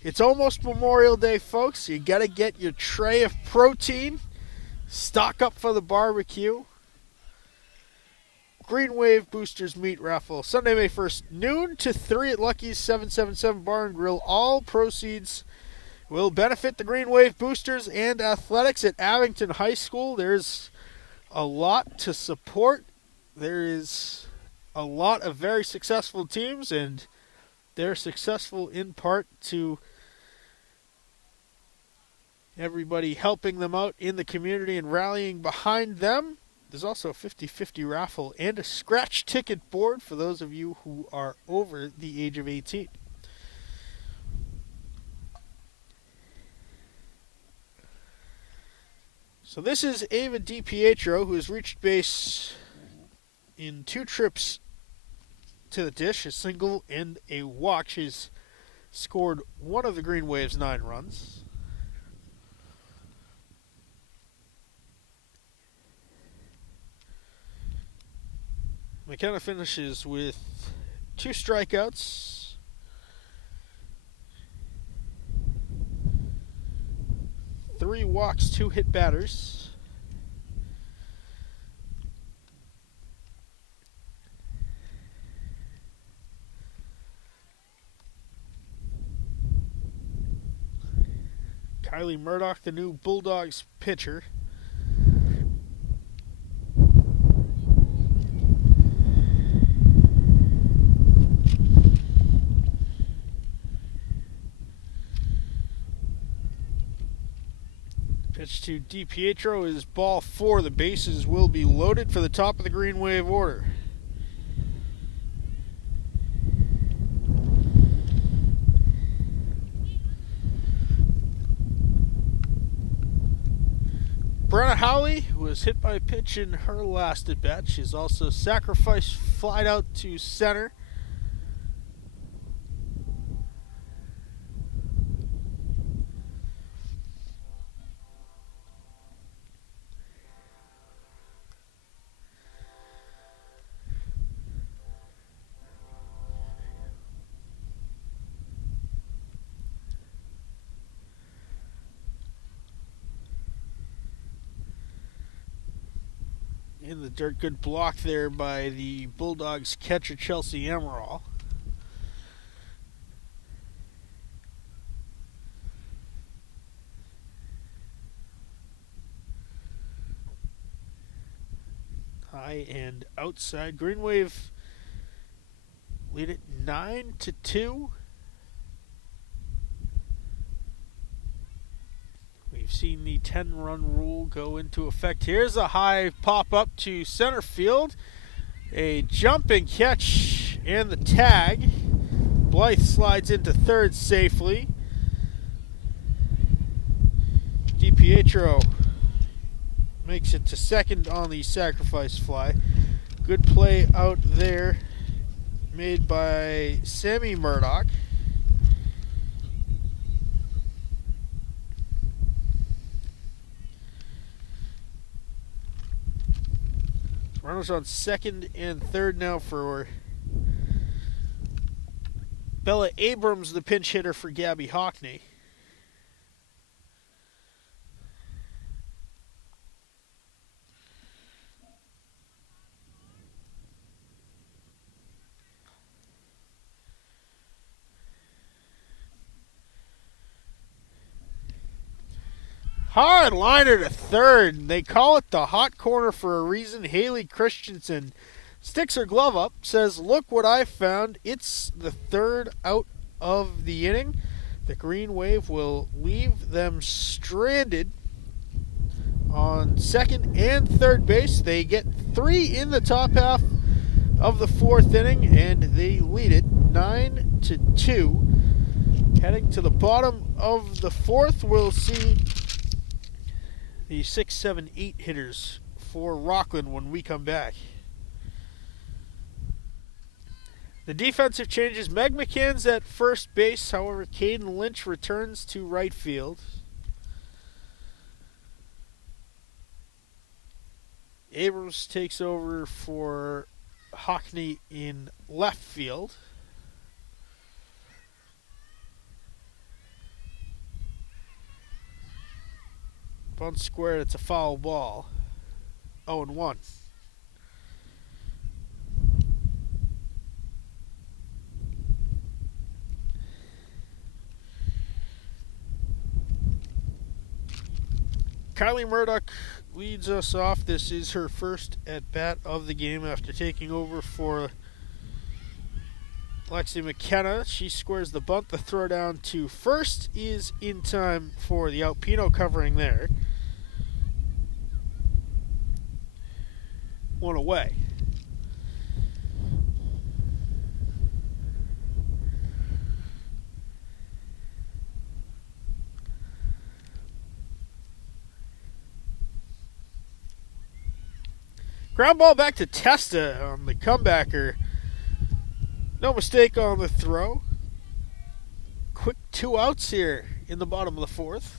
It's almost Memorial Day, folks. You got to get your tray of protein. Stock up for the barbecue. Green Wave Boosters Meat Raffle, Sunday, May 1st, noon to 3 at Lucky's 777 Bar and Grill. All proceeds will benefit the Green Wave Boosters and athletics at Abington High School. There's a lot to support. There is a lot of very successful teams, and They're successful in part to everybody helping them out in the community and rallying behind them. There's also a 50-50 raffle and a scratch ticket board for those of you who are over the age of 18. So this is Ava DiPietro, who has reached base in 2 trips to the dish, a single and a walk. She's scored one of the Green Wave's 9 runs. McKenna finishes with 2 strikeouts, three walks, 2 hit batters. Kylie Murdoch, the new Bulldogs pitcher. Pitch to DiPietro is ball 4. The bases will be loaded for the top of the Green Wave order. Brenna Howley was hit by a pitch in her last at bat. She's also sacrificed flied out to center. In the dirt, good block there by the Bulldogs catcher Chelsea Amaral. High and outside. Green Wave lead it 9-2. We've seen the 10-run rule go into effect. Here's a high pop-up to center field. A jumping catch and the tag. Blythe slides into third safely. DiPietro makes it to second on the sacrifice fly. Good play out there made by Sammy Murdoch. Runners on second and third now for Bella Abrams, the pinch hitter for Gabby Hockney. Hard liner to third. They call it the hot corner for a reason. Haley Christensen sticks her glove up, says, "Look what I found." It's the third out of the inning. The Green Wave will leave them stranded on second and third base. They get 3 in the top half of the 4th inning, and they lead it 9-2. Heading to the bottom of the 4th, we'll see the 6, 7, 8 hitters for Rockland when we come back. The defensive changes. Meg McCann's at first base. However, Caden Lynch returns to right field. Abrams takes over for Hockney in left field. Bunt squared, it's a foul ball. 0-1. Kylie Murdoch leads us off. This is her first at bat of the game after taking over for Lexi McKenna, she squares the bunt. The throw down to first is in time for the out. Pino covering there. One away. Ground ball back to Testa on the comebacker. No mistake on the throw. Quick 2 outs here in the bottom of the fourth.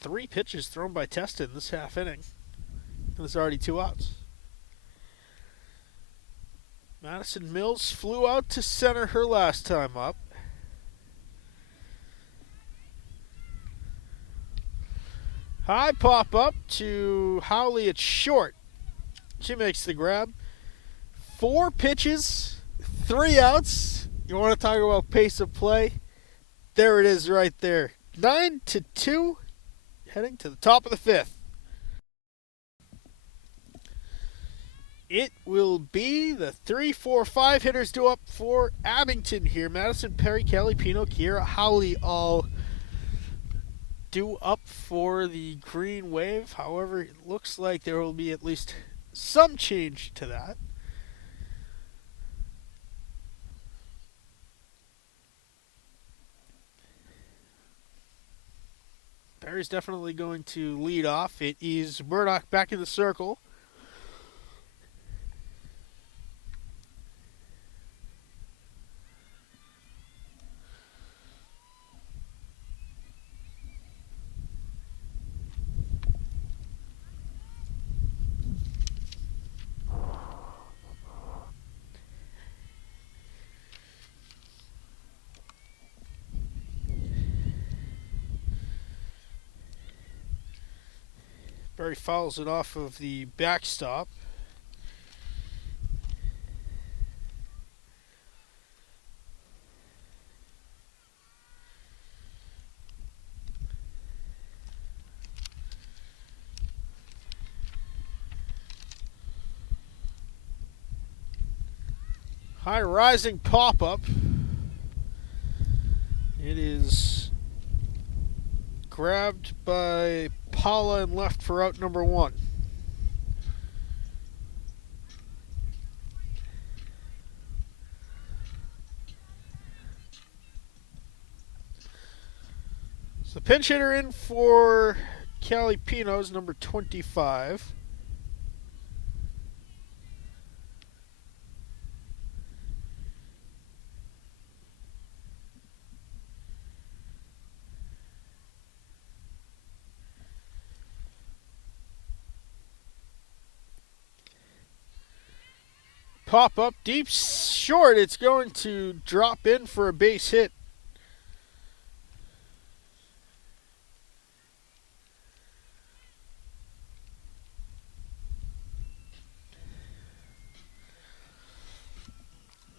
Three pitches thrown by Testa in this half inning. And there's already 2 outs. Madison Mills flew out to center her last time up. High pop up to Howley at short. She makes the grab. 4 pitches, 3 outs. You want to talk about pace of play? There it is right there. 9-2, heading to the top of the 5th. It will be the 3-4-5 hitters due up for Abington here. Madison, Perry, Kelly, Pino, Kiera, Howley all due up for the Green Wave. However, it looks like there will be at least some change to that. Perry's definitely going to lead off. It is Murdoch back in the circle. Barry fouls it off of the backstop. High rising pop-up. It is grabbed by Paula and left for out number 1. So the pinch hitter in for Callie Pino is number 25. Pop up deep short. It's going to drop in for a base hit.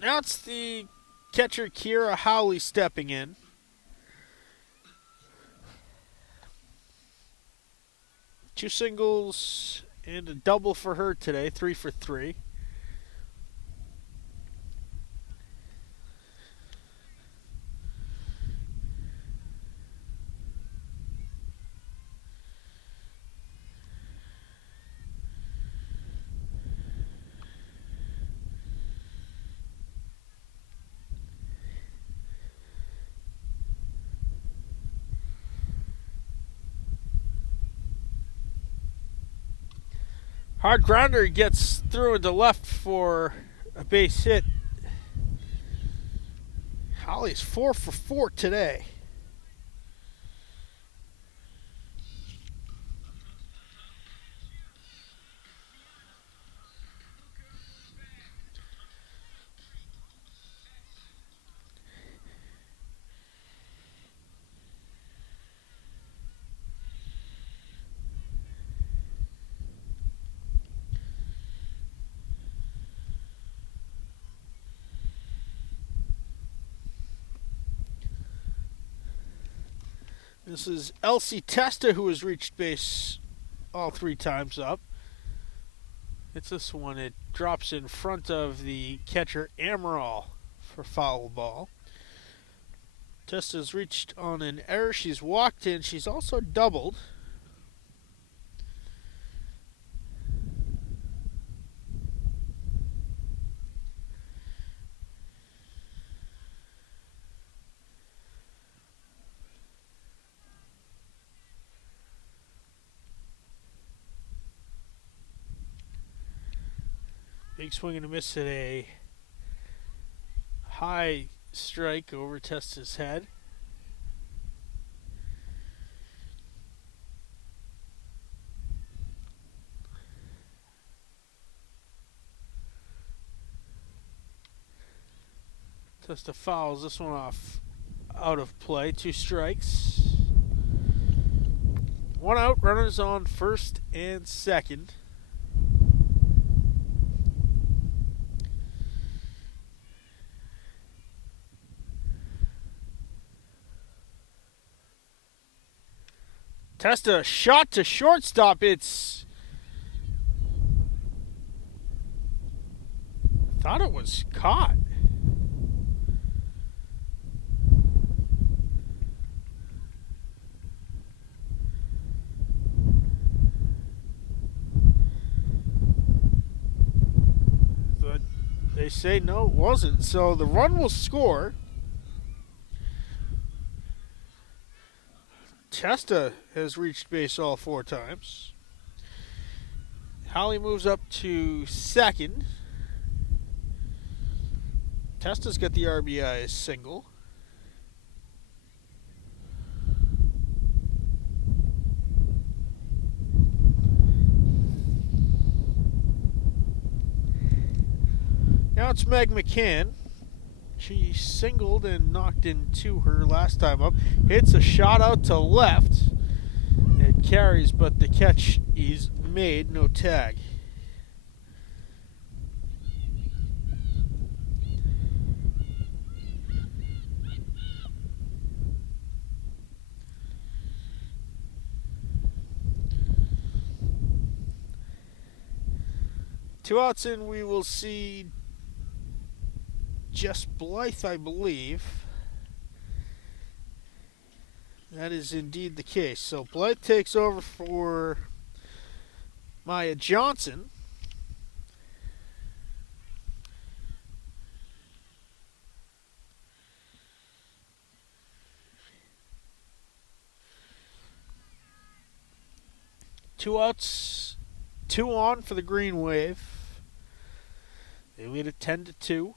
Now it's the catcher Kiera Howley stepping in. Two singles and a double for her today, 3 for 3. Hard grounder gets through into left for a base hit. Holly's 4 for 4 today. This is Elsie Testa, who has reached base all 3 times up. Hits this one. It drops in front of the catcher, Amaral, for foul ball. Testa's reached on an error. She's walked in. She's also doubled. Big swing and a miss at a high strike over Testa's head. Testa fouls this one off out of play. 2 strikes. 1 out. Runners on first and second. Testa shot to shortstop. It's... I thought it was caught. But they say no, it wasn't. So the run will score. Testa has reached base all 4 times. Holly moves up to second. Testa's got the RBI single. Now it's Meg McCann. She singled and knocked into her last time up. Hits a shot out to left. It carries, but the catch is made. No tag. Two outs in, we will see Jess Blythe, I believe. That is indeed the case. So Blythe takes over for Maya Johnson. Two outs, 2 on for the Green Wave. They lead it 10-2.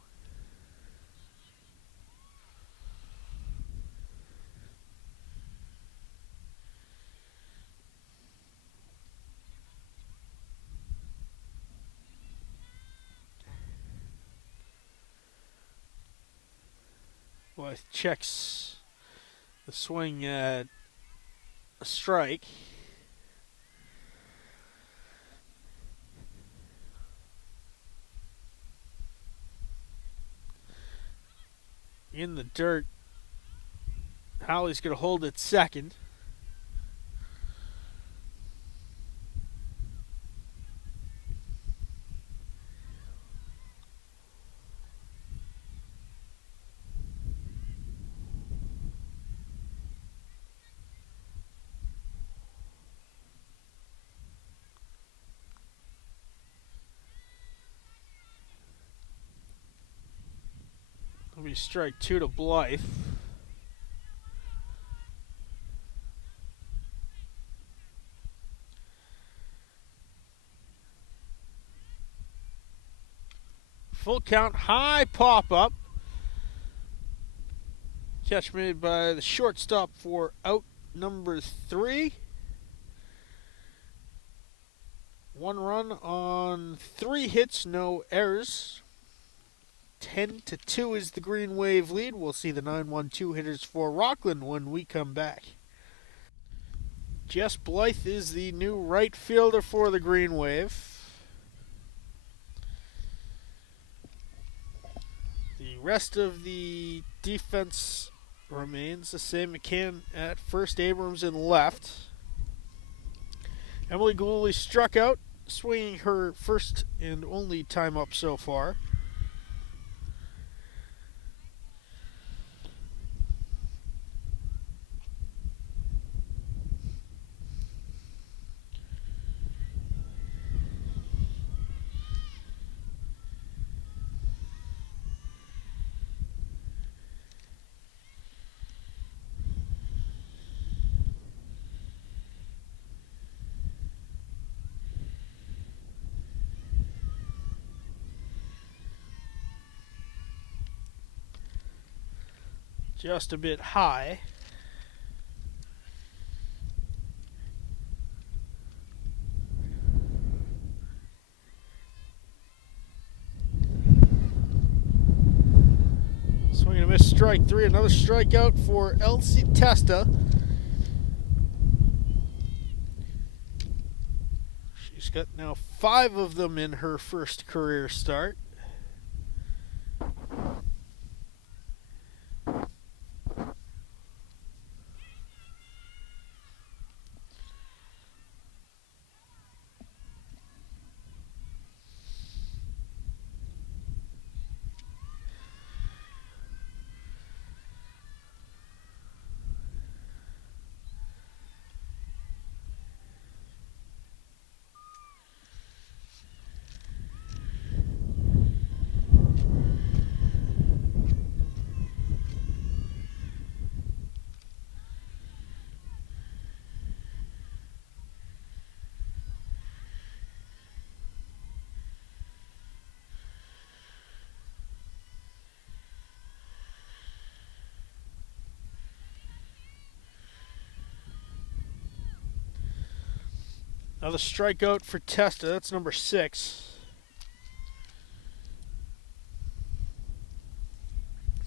Blythe checks the swing at a strike. In the dirt. Holly's going to hold it second. It'll be strike 2 to Blythe. Full count, high pop up. Catch made by the shortstop for out number 3. 1 run on 3 hits, no errors. 10-2 is the Green Wave lead. We'll see the 9-1-2 hitters for Rockland when we come back. Jess Blythe is the new right fielder for the Green Wave. The rest of the defense remains the same. McCann at first, Abrams in left. Emily Gooley struck out, swinging her first and only time up so far. Just a bit high. Swing and a miss, strike three. Another strikeout for Elsie Testa. She's got now 5 of them in her first career start. Another strikeout for Testa. That's number 6.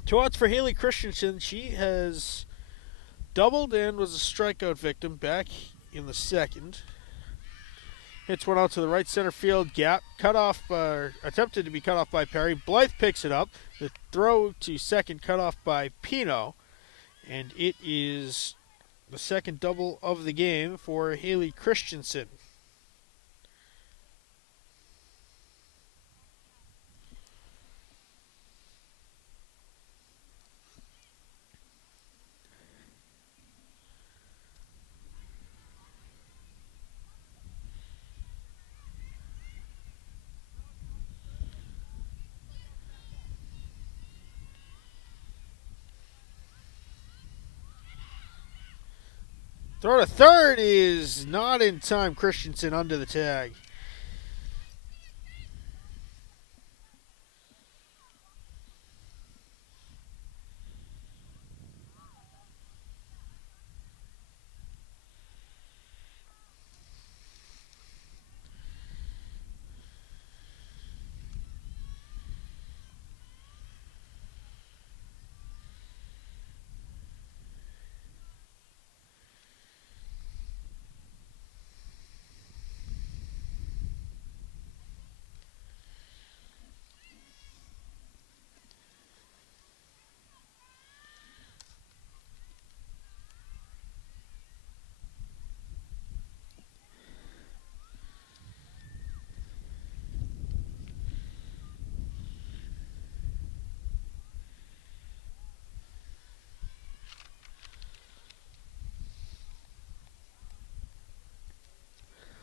2 outs for Haley Christensen. She has doubled and was a strikeout victim back in the second. Hits one out to the right center field gap. Attempted to be cut off by Perry. Blythe picks it up. The throw to second cut off by Pino. And it is the second double of the game for Haley Christensen. Throw to third is not in time. Christensen under the tag.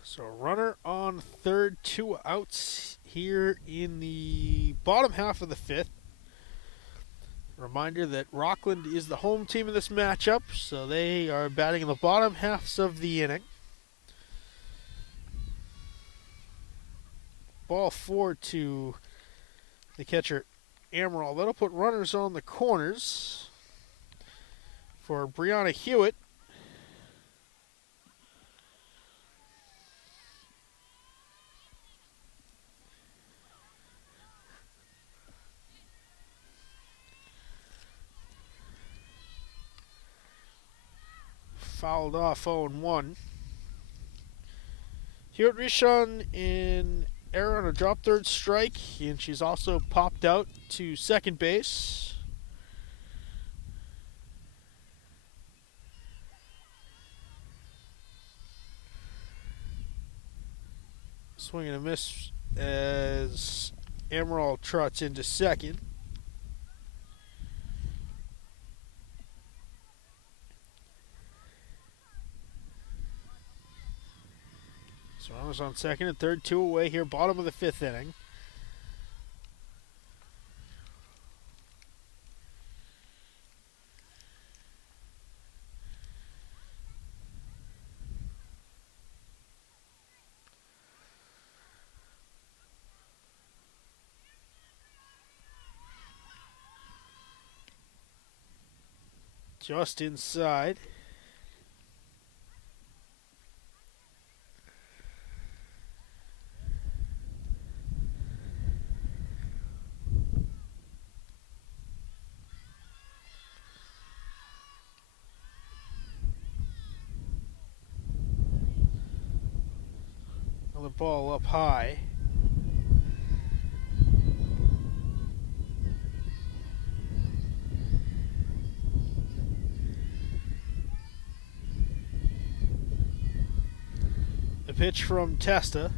So runner on third, 2 outs here in the bottom half of the 5th. Reminder that Rockland is the home team in this matchup, so they are batting in the bottom halves of the inning. Ball 4 to the catcher, Amaral. That'll put runners on the corners for Brianna Hewitt. Fouled off 0-1. Hewitt Rishon in error on a drop third strike, and she's also popped out to second base. Swing and a miss as Emerald trots into second. So runners on second and third, 2 away here, bottom of the 5th inning. Just inside. Another ball up high. The pitch from Testa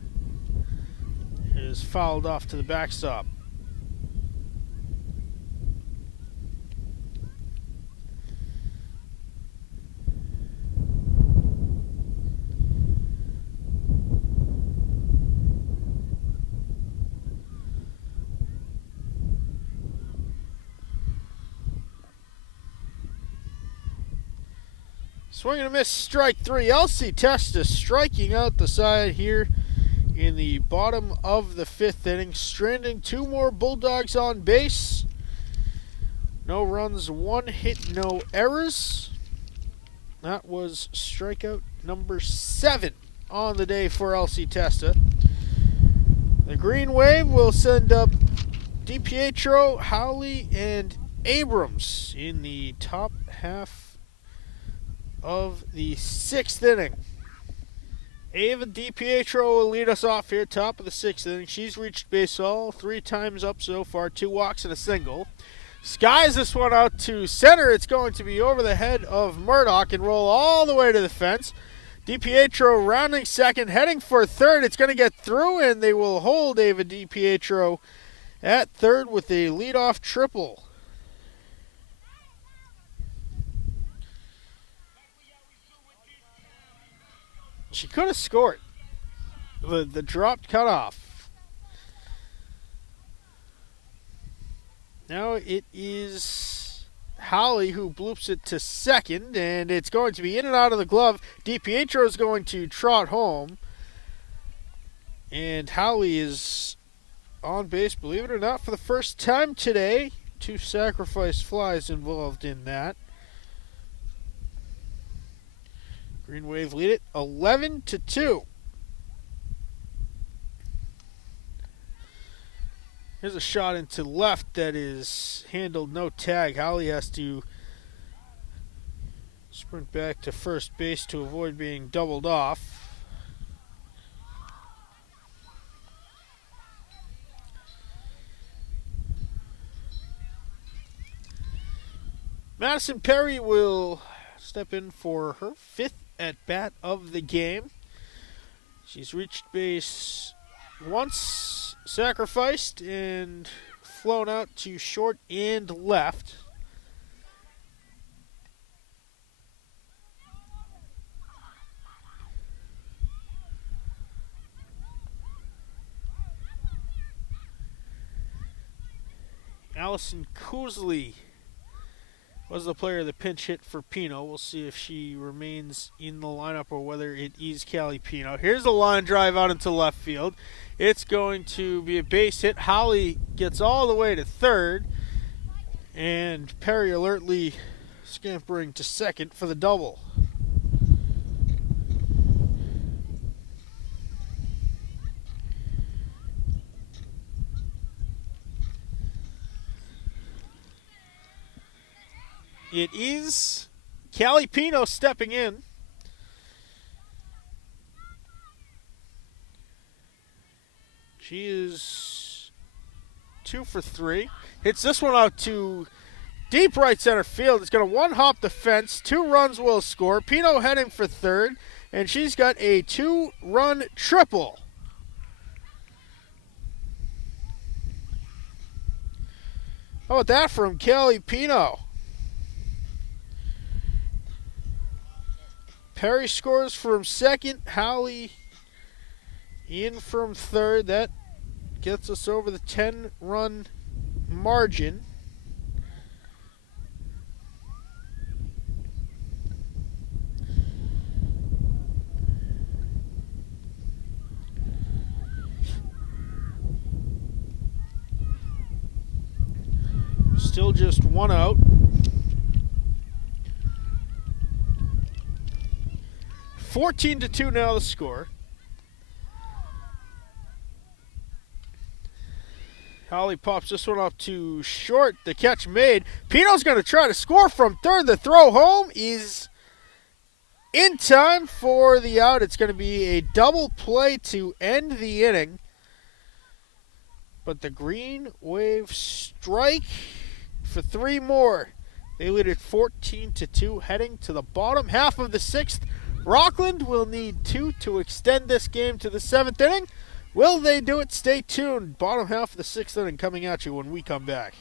is fouled off to the backstop. Swing and a miss, strike 3. Elsie Testa striking out the side here in the bottom of the 5th inning, stranding 2 more Bulldogs on base. No runs, 1 hit, no errors. That was strikeout number 7 on the day for Elsie Testa. The Green Wave will send up DiPietro, Howley, and Abrams in the top half of the 6th inning. Ava DiPietro will lead us off here, top of the 6th inning. She's reached base all 3 times up so far, 2 walks and a single. Skies this one out to center. It's going to be over the head of Murdoch and roll all the way to the fence. DiPietro rounding second, heading for third. It's going to get through, and they will hold Ava DiPietro at third with a leadoff triple. She could have scored. The dropped cutoff. Now it is Howley who bloops it to second, and it's going to be in and out of the glove. DiPietro is going to trot home, and Howley is on base, believe it or not, for the first time today. 2 sacrifice flies involved in that. Green Wave lead it 11-2. Here's a shot into left that is handled no tag. Howley has to sprint back to first base to avoid being doubled off. Madison Perry will step in for her 5th at bat of the game. She's reached base once, sacrificed, and flown out to short and left. Allison Kuzley was the player that pinch hit for Pino. We'll see if she remains in the lineup or whether it is Callie Pino. Here's the line drive out into left field. It's going to be a base hit. Howley gets all the way to third, and Perry alertly scampering to second for the double. It is Callie Pino stepping in. She is 2 for 3. Hits this one out to deep right center field. It's going to one-hop the fence. 2 runs will score. Pino heading for third, and she's got a 2-run triple. How about that from Kelly Pino? Perry scores from second. Howley in from third. That gets us over the 10-run margin. Still just one out. 14-2 now the score. Howley pops this one up to short. The catch made. Pino's going to try to score from third. The throw home is in time for the out. It's going to be a double play to end the inning. But the Green Wave strike for three more. They lead it 14-2 heading to the bottom half of the sixth. Rockland will need two to extend this game to the seventh inning. Will they do it? Stay tuned. Bottom half of the sixth inning coming at you when we come back.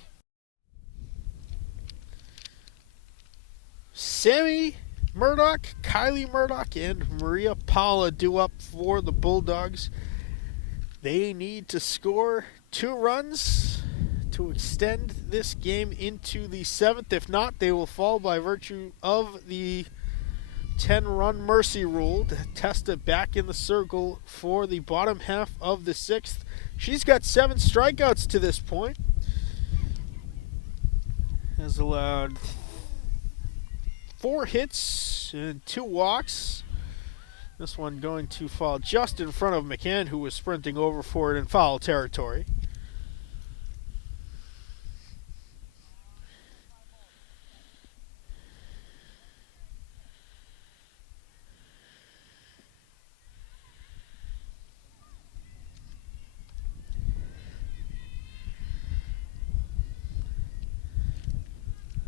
Sammy Murdoch, Kylie Murdoch, and Maria Paula due up for the Bulldogs. They need to score 2 runs to extend this game into the seventh. If not, they will fall by virtue of the 10-run mercy rule. Testa back in the circle for the bottom half of the sixth. She's got 7 strikeouts to this point. Has allowed 4 hits and 2 walks. This one going to fall just in front of McCann, who was sprinting over for it in foul territory.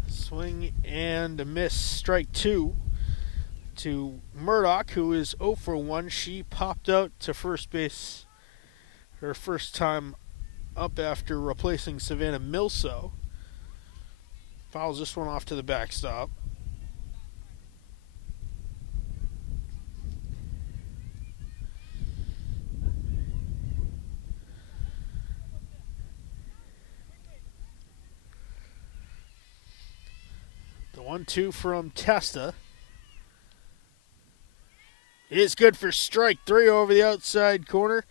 Swing and a miss, strike 2 to Murdoch, who is 0 for 1. She popped out to first base her first time up after replacing Savannah Milso. Fouls this one off to the backstop. The 1-2 from Testa is good for strike 3 over the outside corner.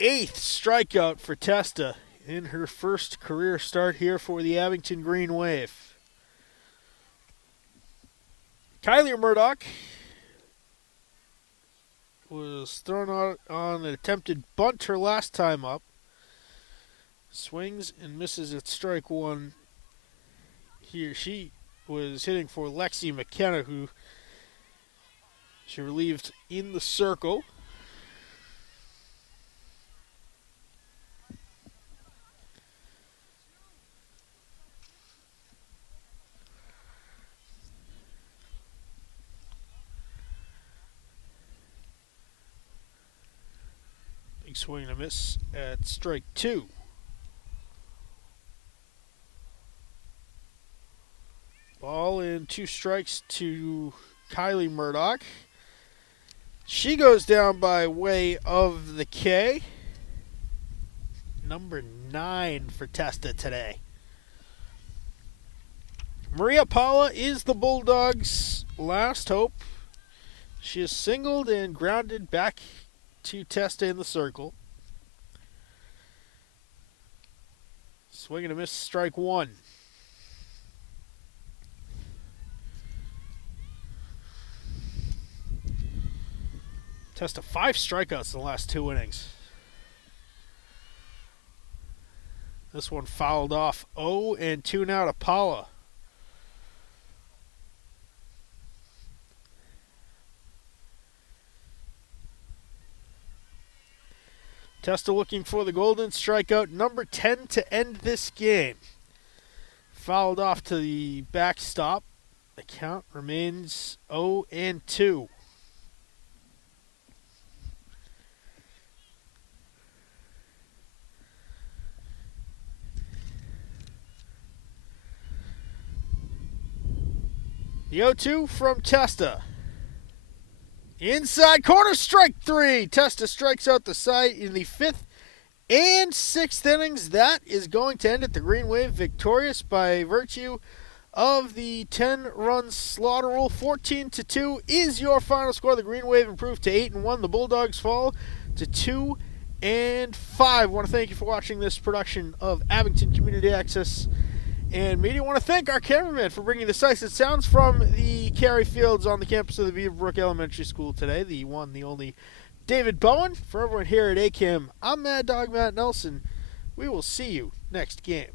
8th strikeout for Testa in her first career start here for the Abington Green Wave. Kylie Murdoch was thrown out on an attempted bunt her last time up. Swings and misses at strike 1. Here she was hitting for Lexi McKenna, who she relieved in the circle. Big swing and a miss at strike 2. Ball and 2 strikes to Kylie Murdoch. She goes down by way of the K. Number 9 for Testa today. Maria Paula is the Bulldogs' last hope. She is singled and grounded back to Testa in the circle. Swing and a miss, strike 1. Testa 5 strikeouts in the last 2 innings. This one fouled off. 0-2 now to Paula. Testa looking for the golden strikeout, number 10 to end this game. Fouled off to the backstop. The count remains 0-2. The 0-2 from Testa. Inside corner, strike three. Testa strikes out the side in the 5th and 6th innings. That is going to end it. The Green Wave victorious by virtue of the 10-run slaughter rule. 14-2 is your final score. The Green Wave improved to 8-1. The Bulldogs fall to 2-5. I want to thank you for watching this production of Abington Community Access and Media. I want to thank our cameraman for bringing the sights and sounds from the Cary Fields on the campus of the Beaverbrook Elementary School today. The one, the only David Bowen. For everyone here at ACAM, I'm Mad Dog Matt Nelson. We will see you next game.